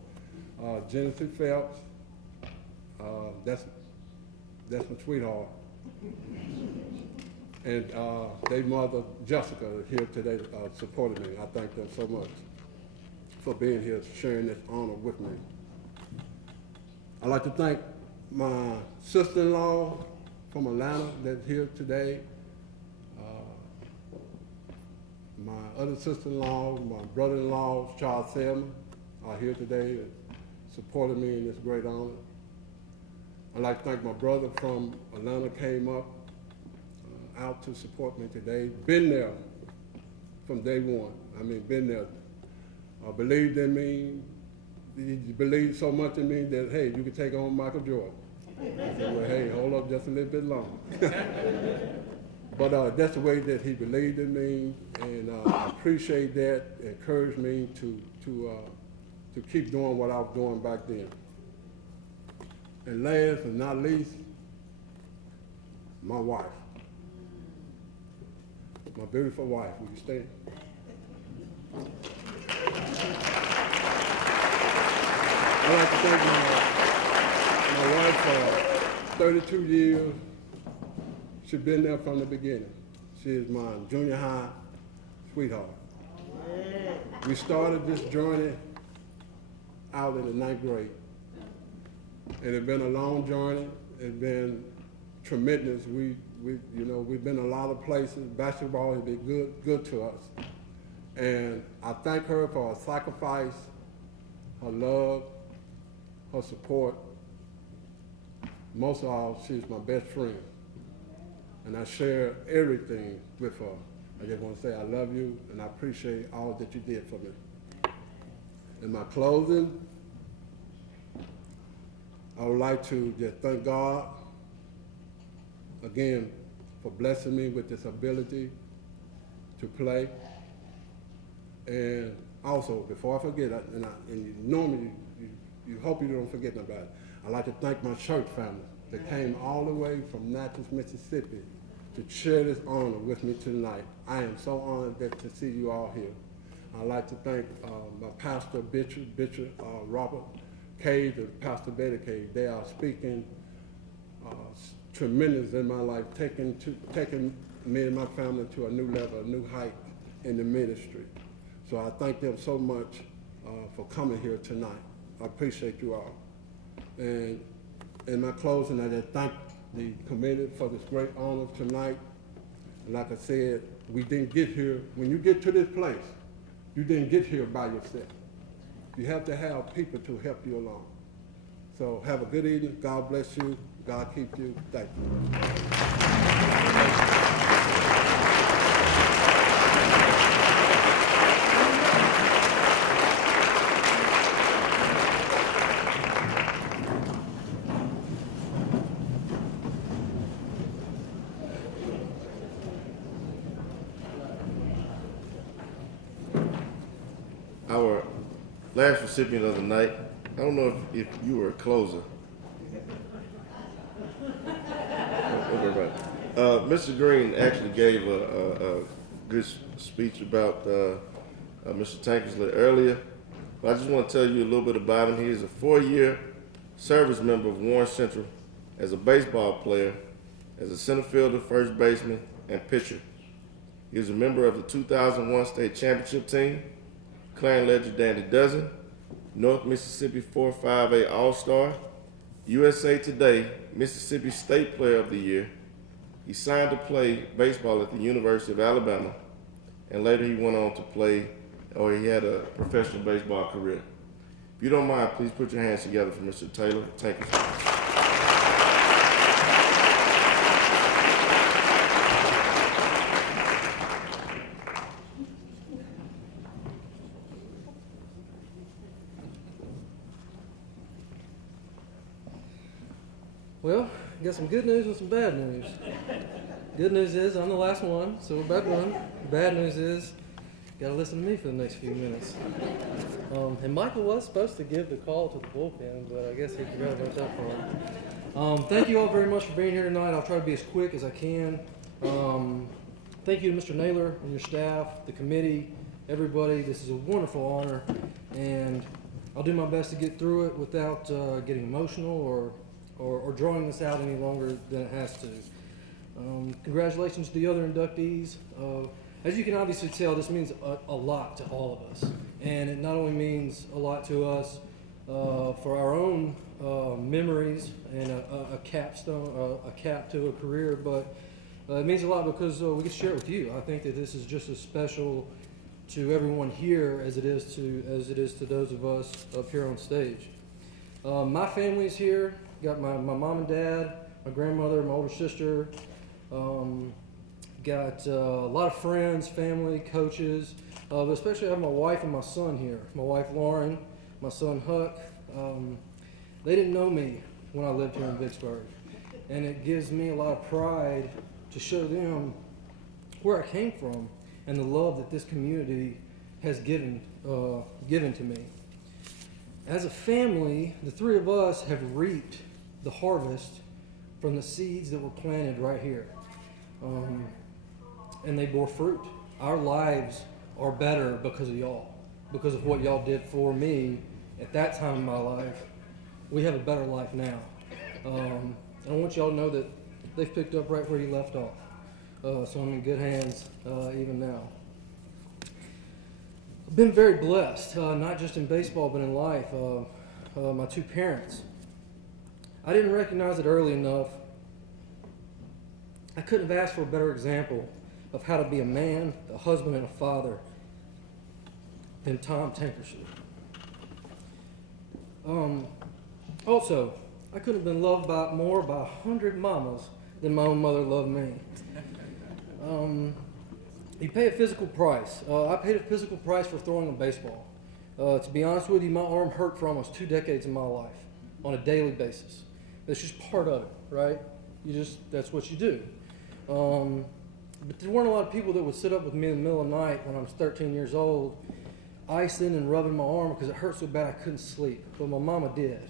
Genesis Phelps, that's my sweetheart. And their mother, Jessica, is here today supporting me. I thank them so much for being here, sharing this honor with me. I'd like to thank my sister-in-law from Atlanta that's here today. My other sister-in-law, my brother-in-law, Charles Selman, are here today and supporting me in this great honor. I'd like to thank my brother from Atlanta came up out to support me today. Been there from day one. I mean, been there. Believed in me. He believed so much in me that, hey, you can take on Michael Jordan. I said, well, hey, hold up just a little bit longer. But that's the way that he believed in me, and I appreciate that. It encouraged me to keep doing what I was doing back then. And last but not least, my wife. My beautiful wife. Will you stand? I'd like to thank my wife for 32 years. She's been there from the beginning. She is my junior high sweetheart. We started this journey out in the 9th grade. And it's been a long journey. It's been tremendous. We've been a lot of places. Basketball has been good to us. And I thank her for her sacrifice, her love, her support. Most of all, she's my best friend. And I share everything with her. I just want to say I love you and I appreciate all that you did for me. In my closing, I would like to just thank God again for blessing me with this ability to play. And also, before I forget, and normally you hope you don't forget about it, I'd like to thank my church family that came all the way from Natchez, Mississippi to share this honor with me tonight. I am so honored to see you all here. I'd like to thank my pastor, Bishop Robert Cage and Pastor Betty Cage. They are speaking tremendous in my life, taking me and my family to a new level, a new height in the ministry. So I thank them so much for coming here tonight. I appreciate you all. And in my closing, I just thank the committee for this great honor tonight. And like I said, we didn't get here, when you get to this place, you didn't get here by yourself. You have to have people to help you along. So have a good evening. God bless you. God keep you. Thank you. Our last recipient of the night, I don't know if you were a closer. Mr. Green actually gave a good speech about Mr. Tankersley earlier, but I just want to tell you a little bit about him. He is a 4-year service member of Warren Central as a baseball player, as a center fielder, first baseman, and pitcher. He was a member of the 2001 state championship team, Clarion Ledger Dandy Dozen, North Mississippi 4-5A All-Star, USA Today Mississippi State Player of the Year. He signed to play baseball at the University of Alabama, and later he went on to play, or he had a professional baseball career. If you don't mind, please put your hands together for Mr. Taylor Tankersley. Well, got some good news and some bad news. Good news is I'm the last one, so we're back one. Bad news is gotta listen to me for the next few minutes. And Michael was supposed to give the call to the bullpen, but I guess he forgot about that part. Thank you all very much for being here tonight. I'll try to be as quick as I can. Thank you to Mr. Naylor and your staff, the committee, everybody. This is a wonderful honor, and I'll do my best to get through it without getting emotional or drawing this out any longer than it has to. Congratulations to the other inductees. As you can obviously tell, this means a lot to all of us. And it not only means a lot to us for our own memories and a capstone, a cap to a career, but it means a lot because we get to share it with you. I think that this is just as special to everyone here as it is to those of us up here on stage. My family's here. Got my mom and dad, my grandmother, my older sister. Got a lot of friends, family, coaches, but especially I have my wife and my son here. My wife Lauren, my son Huck. They didn't know me when I lived here in Vicksburg, and it gives me a lot of pride to show them where I came from and the love that this community has given to me. As a family, the three of us have reaped the harvest from the seeds that were planted right here. And they bore fruit. Our lives are better because of y'all, because of what y'all did for me at that time in my life. We have a better life now. And I want y'all to know that they've picked up right where you left off. So I'm in good hands even now. I've been very blessed, not just in baseball, but in life. My two parents. I didn't recognize it early enough. I couldn't have asked for a better example of how to be a man, a husband, and a father than Tom Tankersley. Also, I couldn't have been loved more by 100 mamas than my own mother loved me. You pay a physical price. I paid a physical price for throwing a baseball. To be honest with you, my arm hurt for almost 2 decades of my life on a daily basis. That's just part of it, right? That's what you do. But there weren't a lot of people that would sit up with me in the middle of the night when I was 13 years old, icing and rubbing my arm because it hurt so bad I couldn't sleep. But my mama did.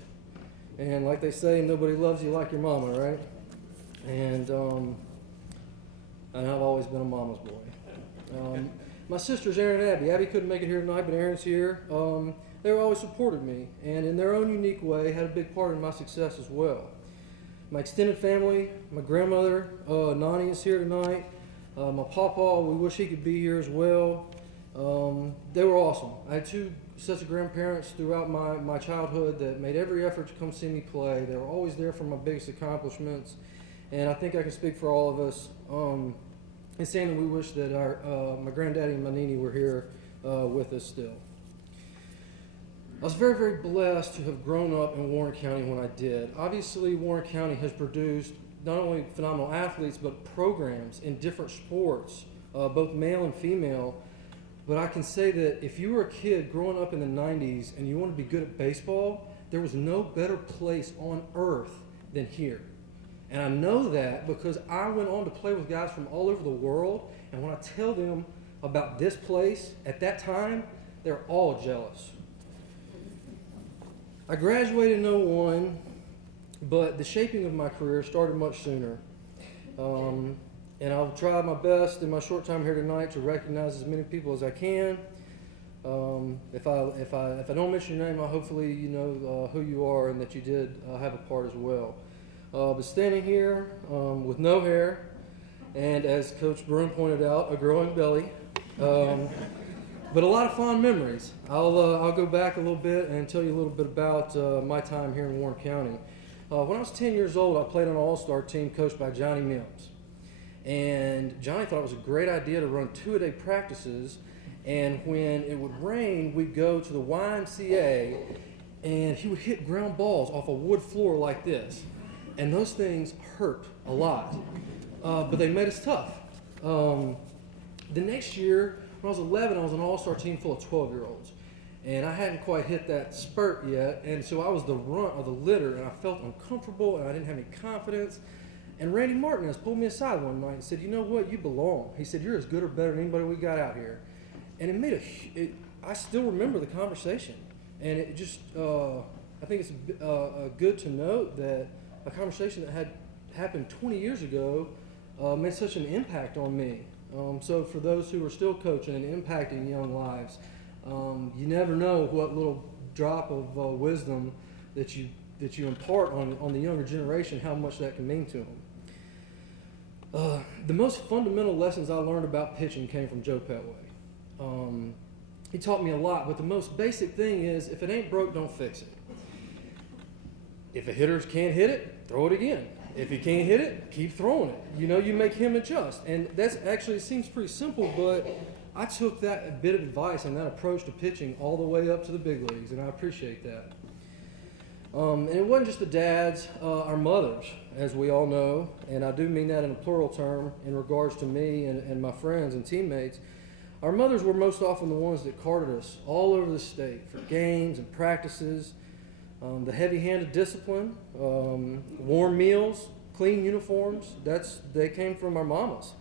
And like they say, nobody loves you like your mama, right? And I've always been a mama's boy. My sisters, Erin and Abby. Abby couldn't make it here tonight, but Erin's here. They always supported me, and in their own unique way, had a big part in my success as well. My extended family, my grandmother, Nani, is here tonight. My papa, we wish he could be here as well. They were awesome. I had 2 sets of grandparents throughout my childhood that made every effort to come see me play. They were always there for my biggest accomplishments. and I think I can speak for all of us in saying that we wish that my granddaddy and my Nini were here with us still. I was very, very blessed to have grown up in Warren County when I did. Obviously, Warren County has produced not only phenomenal athletes, but programs in different sports, both male and female. But I can say that if you were a kid growing up in the 90s and you wanted to be good at baseball, there was no better place on earth than here. And I know that because I went on to play with guys from all over the world, and when I tell them about this place at that time, they're all jealous. I graduated in 01, but the shaping of my career started much sooner. And I'll try my best in my short time here tonight to recognize as many people as I can. If I don't mention your name, hopefully you know who you are and that you did have a part as well. But standing here with no hair, and as Coach Broom pointed out, a growing belly, but a lot of fond memories. I'll go back a little bit and tell you a little bit about my time here in Warren County. When I was 10 years old, I played on an all-star team coached by Johnny Mills. And Johnny thought it was a great idea to run 2-a-day practices, and when it would rain, we'd go to the YMCA, and he would hit ground balls off a wood floor like this. And those things hurt a lot, but they made us tough. The next year, when I was 11, I was on an all-star team full of 12-year-olds. And I hadn't quite hit that spurt yet, and so I was the runt of the litter, and I felt uncomfortable, and I didn't have any confidence. And Randy Martinez pulled me aside one night and said, "You know what? You belong." He said, "You're as good or better than anybody we got out here." And it made I still remember the conversation. And it just, I think it's good to note that a conversation that had happened 20 years ago made such an impact on me. So for those who are still coaching and impacting young lives, you never know what little drop of wisdom that you impart on the younger generation, how much that can mean to them. The most fundamental lessons I learned about pitching came from Joe Petway. He taught me a lot, but the most basic thing is, if it ain't broke, don't fix it. If a hitter can't hit it, throw it again. If he can't hit it, keep throwing it. You know, you make him adjust. And that's actually seems pretty simple, but I took that bit of advice and that approach to pitching all the way up to the big leagues, and I appreciate that. And it wasn't just the dads, our mothers, as we all know, and I do mean that in a plural term in regards to me and my friends and teammates. Our mothers were most often the ones that carted us all over the state for games and practices, the heavy-handed discipline, warm meals, clean uniforms. They came from our mamas.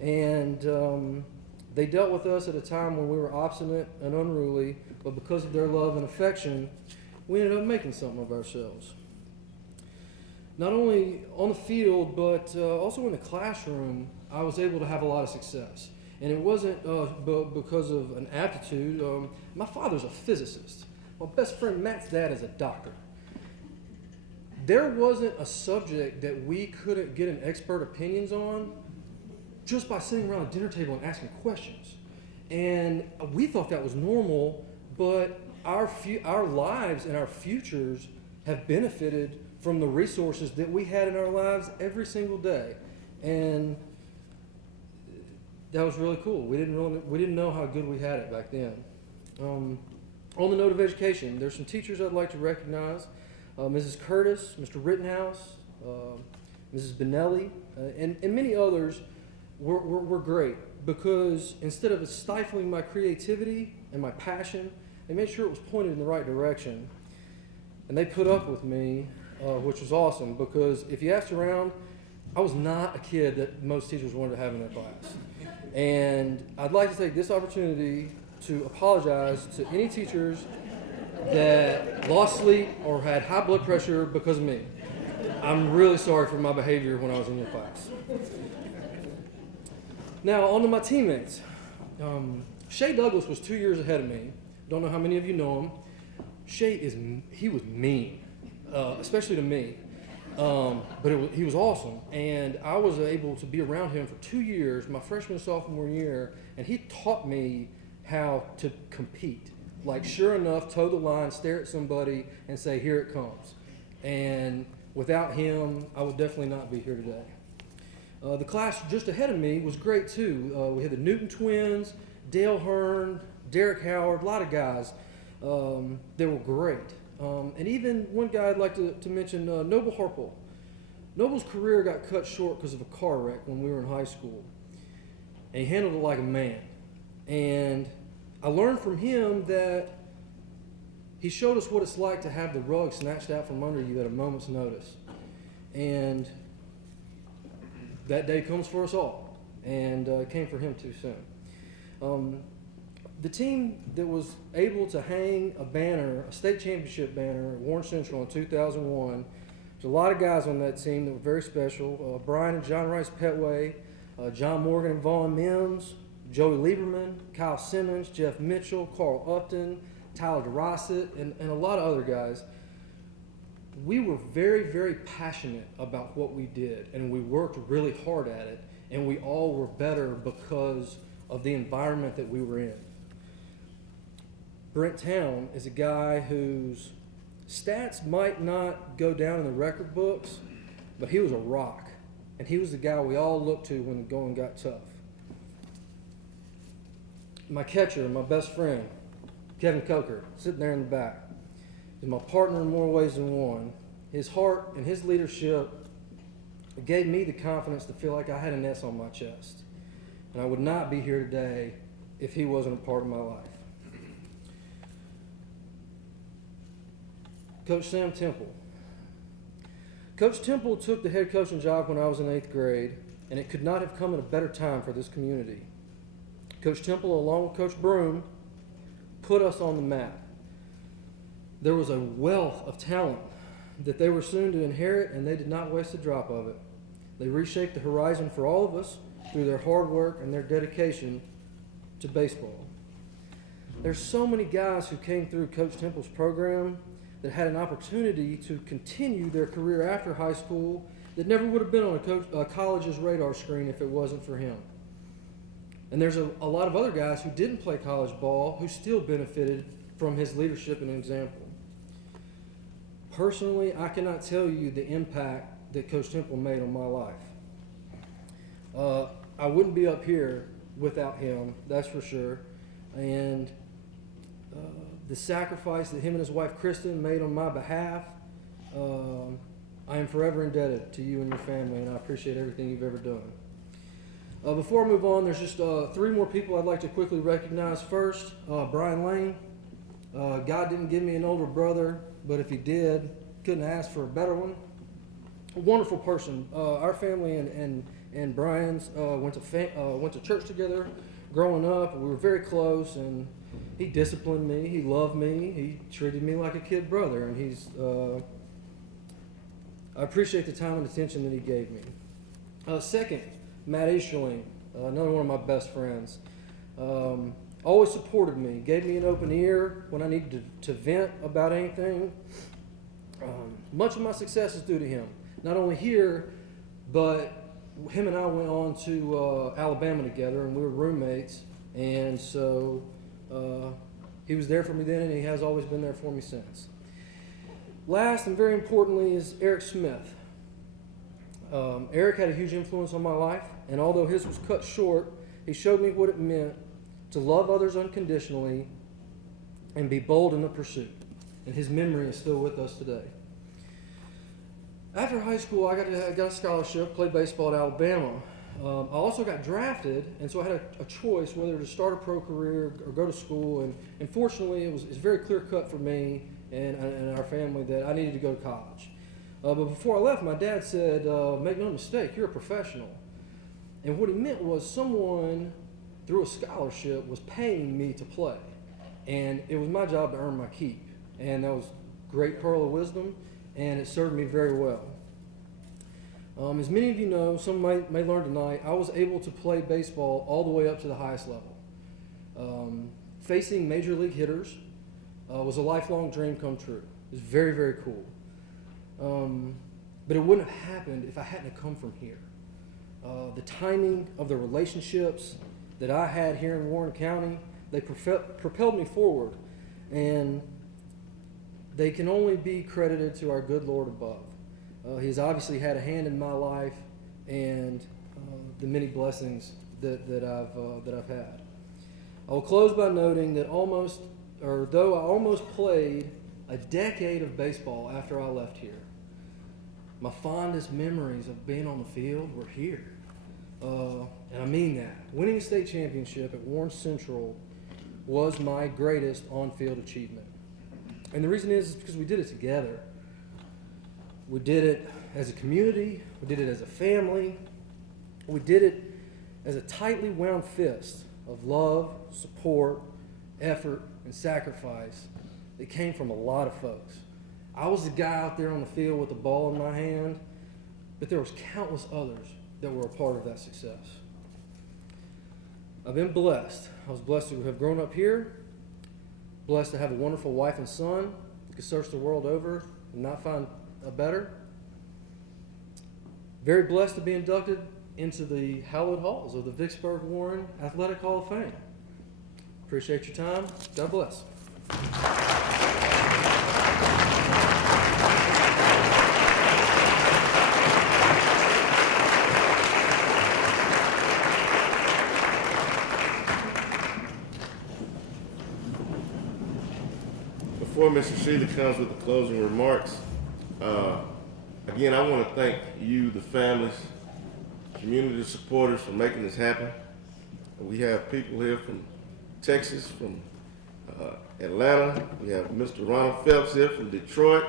And they dealt with us at a time when we were obstinate and unruly, but because of their love and affection, we ended up making something of ourselves. Not only on the field, but also in the classroom, I was able to have a lot of success. And it wasn't because of an aptitude. My father's a physicist. My best friend Matt's dad is a doctor. There wasn't a subject that we couldn't get an expert opinions on just by sitting around a dinner table and asking questions. And we thought that was normal, but our lives and our futures have benefited from the resources that we had in our lives every single day. And that was really cool. We didn't know how good we had it back then. On the note of education, there's some teachers I'd like to recognize. Mrs. Curtis, Mr. Rittenhouse, Mrs. Benelli, and many others were great, because instead of stifling my creativity and my passion, they made sure it was pointed in the right direction. And they put up with me, which was awesome, because if you asked around, I was not a kid that most teachers wanted to have in their class. And I'd like to take this opportunity to apologize to any teachers that lost sleep or had high blood pressure because of me. I'm really sorry for my behavior when I was in your class. Now, on to my teammates. Shea Douglas was 2 years ahead of me. Don't know how many of you know him. He was mean, especially to me. But he was awesome, and I was able to be around him for 2 years, my freshman and sophomore year, and he taught me how to compete. Like, sure enough, toe the line, stare at somebody, and say, "Here it comes." And Without him, I would definitely not be here today. The class just ahead of me was great too. We had the Newton twins, Dale Hearn, Derek Howard, a lot of guys. They were great. And even one guy I'd like to mention, Noble Harpel. Noble's career got cut short because of a car wreck when we were in high school. And he handled it like a man. And I learned from him that he showed us what it's like to have the rug snatched out from under you at a moment's notice. And that day comes for us all. And it came for him too soon. The team that was able to hang a banner, a state championship banner at Warren Central in 2001, there's a lot of guys on that team that were very special. Brian and John Rice Petway, John Morgan and Vaughn Mims, Joey Lieberman, Kyle Simmons, Jeff Mitchell, Carl Upton, Tyler DeRosset, and a lot of other guys. We were very, very passionate about what we did, and we worked really hard at it, and we all were better because of the environment that we were in. Brent Town is a guy whose stats might not go down in the record books, but he was a rock, and he was the guy we all looked to when the going got tough. My catcher, my best friend, Kevin Coker, sitting there in the back, is my partner in more ways than one. His heart and his leadership gave me the confidence to feel like I had an S on my chest. And I would not be here today if he wasn't a part of my life. Coach Sam Temple. Coach Temple took the head coaching job when I was in 8th grade, and it could not have come at a better time for this community. Coach Temple, along with Coach Broom, put us on the map. There was a wealth of talent that they were soon to inherit, and they did not waste a drop of it. They reshaped the horizon for all of us through their hard work and their dedication to baseball. There's so many guys who came through Coach Temple's program that had an opportunity to continue their career after high school that never would have been on a college's radar screen if it wasn't for him. And there's a lot of other guys who didn't play college ball who still benefited from his leadership and example. Personally, I cannot tell you the impact that Coach Temple made on my life. I wouldn't be up here without him, that's for sure. And the sacrifice that him and his wife Kristen made on my behalf, I am forever indebted to you and your family, and I appreciate everything you've ever done. Before I move on, there's just 3 more people I'd like to quickly recognize. First, Brian Lane. God didn't give me an older brother, but if he did, couldn't ask for a better one. A wonderful person. Our family and Brian's went to church together growing up. We were very close, and he disciplined me. He loved me. He treated me like a kid brother, and I appreciate the time and attention that he gave me. Second, Matt Easterling, another one of my best friends. Always supported me, gave me an open ear when I needed to vent about anything. Much of my success is due to him. Not only here, but him and I went on to Alabama together, and we were roommates. And so he was there for me then, and he has always been there for me since. Last and very importantly is Eric Smith. Eric had a huge influence on my life, and although his was cut short, he showed me what it meant to love others unconditionally and be bold in the pursuit. And his memory is still with us today. After high school, I got a scholarship, played baseball at Alabama. I also got drafted, and so I had a choice whether to start a pro career or go to school. And fortunately, it's very clear cut for me and our family that I needed to go to college. But before I left, my dad said, make no mistake, you're a professional. And what he meant was someone through a scholarship was paying me to play. And it was my job to earn my keep. And that was a great pearl of wisdom, and it served me very well. As many of you know, some may learn tonight, I was able to play baseball all the way up to the highest level. Facing major league hitters was a lifelong dream come true. It was very, very cool. But it wouldn't have happened if I hadn't come from here. The timing of the relationships that I had here in Warren County, they propelled me forward, and they can only be credited to our good Lord above. He's obviously had a hand in my life and the many blessings that I've had. I will close by noting that though I almost played a decade of baseball after I left here, my fondest memories of being on the field were here. And I mean that. Winning a state championship at Warren Central was my greatest on-field achievement. And the reason is because we did it together. We did it as a community. We did it as a family. We did it as a tightly wound fist of love, support, effort, and sacrifice that came from a lot of folks. I was the guy out there on the field with the ball in my hand, but there was countless others that were a part of that success. I've been blessed. I was blessed to have grown up here, blessed to have a wonderful wife and son who could search the world over and not find a better. Very blessed to be inducted into the hallowed halls of the Vicksburg Warren Athletic Hall of Fame. Appreciate your time. God bless. Before Mr. Sheila comes with the closing remarks, again, I want to thank you, the families, community supporters, for making this happen. We have people here from Texas, from Atlanta. We have Mr. Ronald Phelps here from Detroit.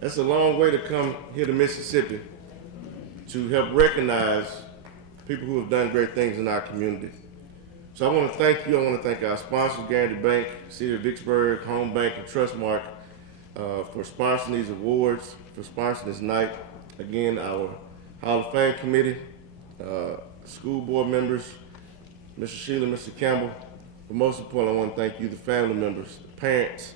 That's a long way to come here to Mississippi to help recognize people who have done great things in our community. So I want to thank you. I want to thank our sponsors, Guaranty Bank, City of Vicksburg, Home Bank, and Trustmark for sponsoring these awards, for sponsoring this night. Again, our Hall of Fame committee, school board members, Mr. Sheila, Mr. Campbell. But most importantly, I want to thank you, the family members, the parents,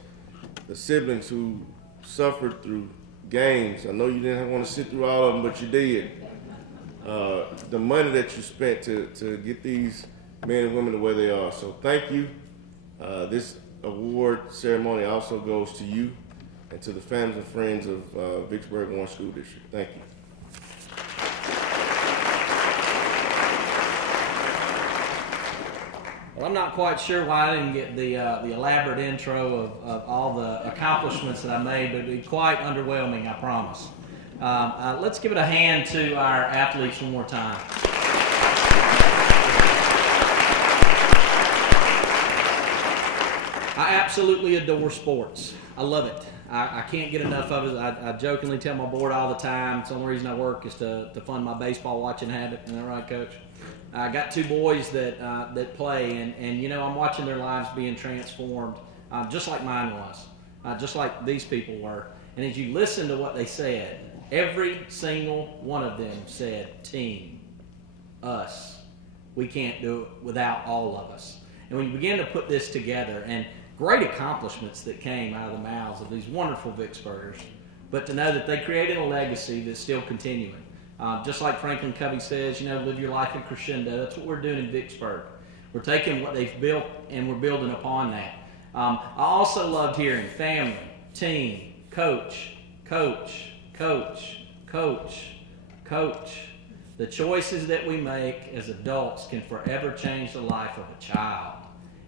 the siblings who suffered through games. I know you didn't want to sit through all of them, but you did. The money that you spent to get these men and women to where they are. So thank you. This award ceremony also goes to you and to the families and friends of Vicksburg Warren School District. Thank you. Well, I'm not quite sure why I didn't get the elaborate intro of all the accomplishments that I made, but it'd be quite underwhelming, I promise. Let's give it a hand to our athletes one more time. I absolutely adore sports. I love it. I can't get enough of it. I jokingly tell my board all the time, it's the only reason I work is to fund my baseball watching habit. Isn't that right, Coach? I got two boys that play, and you know, I'm watching their lives being transformed, just like mine was, just like these people were. And as you listen to what they said, every single one of them said, team, us. We can't do it without all of us. And when you begin to put this together, and great accomplishments that came out of the mouths of these wonderful Vicksburgers, but to know that they created a legacy that's still continuing. Just like Franklin Covey says, you know, live your life in crescendo. That's what we're doing in Vicksburg. We're taking what they've built and we're building upon that. I also loved hearing family, team, coach, coach, coach, coach, coach. The choices that we make as adults can forever change the life of a child.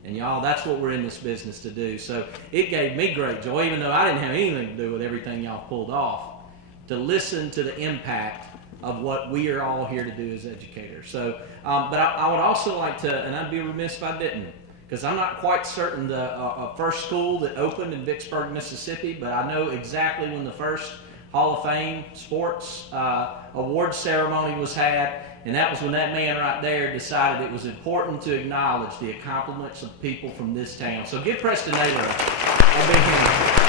And y'all, that's what we're in this business to do. So it gave me great joy, even though I didn't have anything to do with everything y'all pulled off, to listen to the impact of what we are all here to do as educators. So, but I would also like to, and I'd be remiss if I didn't, because I'm not quite certain the first school that opened in Vicksburg, Mississippi, but I know exactly when the first Hall of Fame sports award ceremony was had, and that was when that man right there decided it was important to acknowledge the accomplishments of people from this town. So give Preston Naylor a big hand.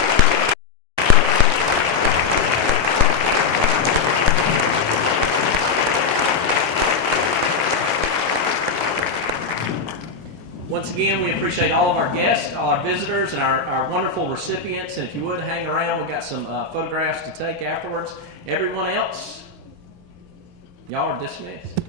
Once again, we appreciate all of our guests, all our visitors, and our wonderful recipients. And if you would, hang around. We've got some photographs to take afterwards. Everyone else, y'all are dismissed.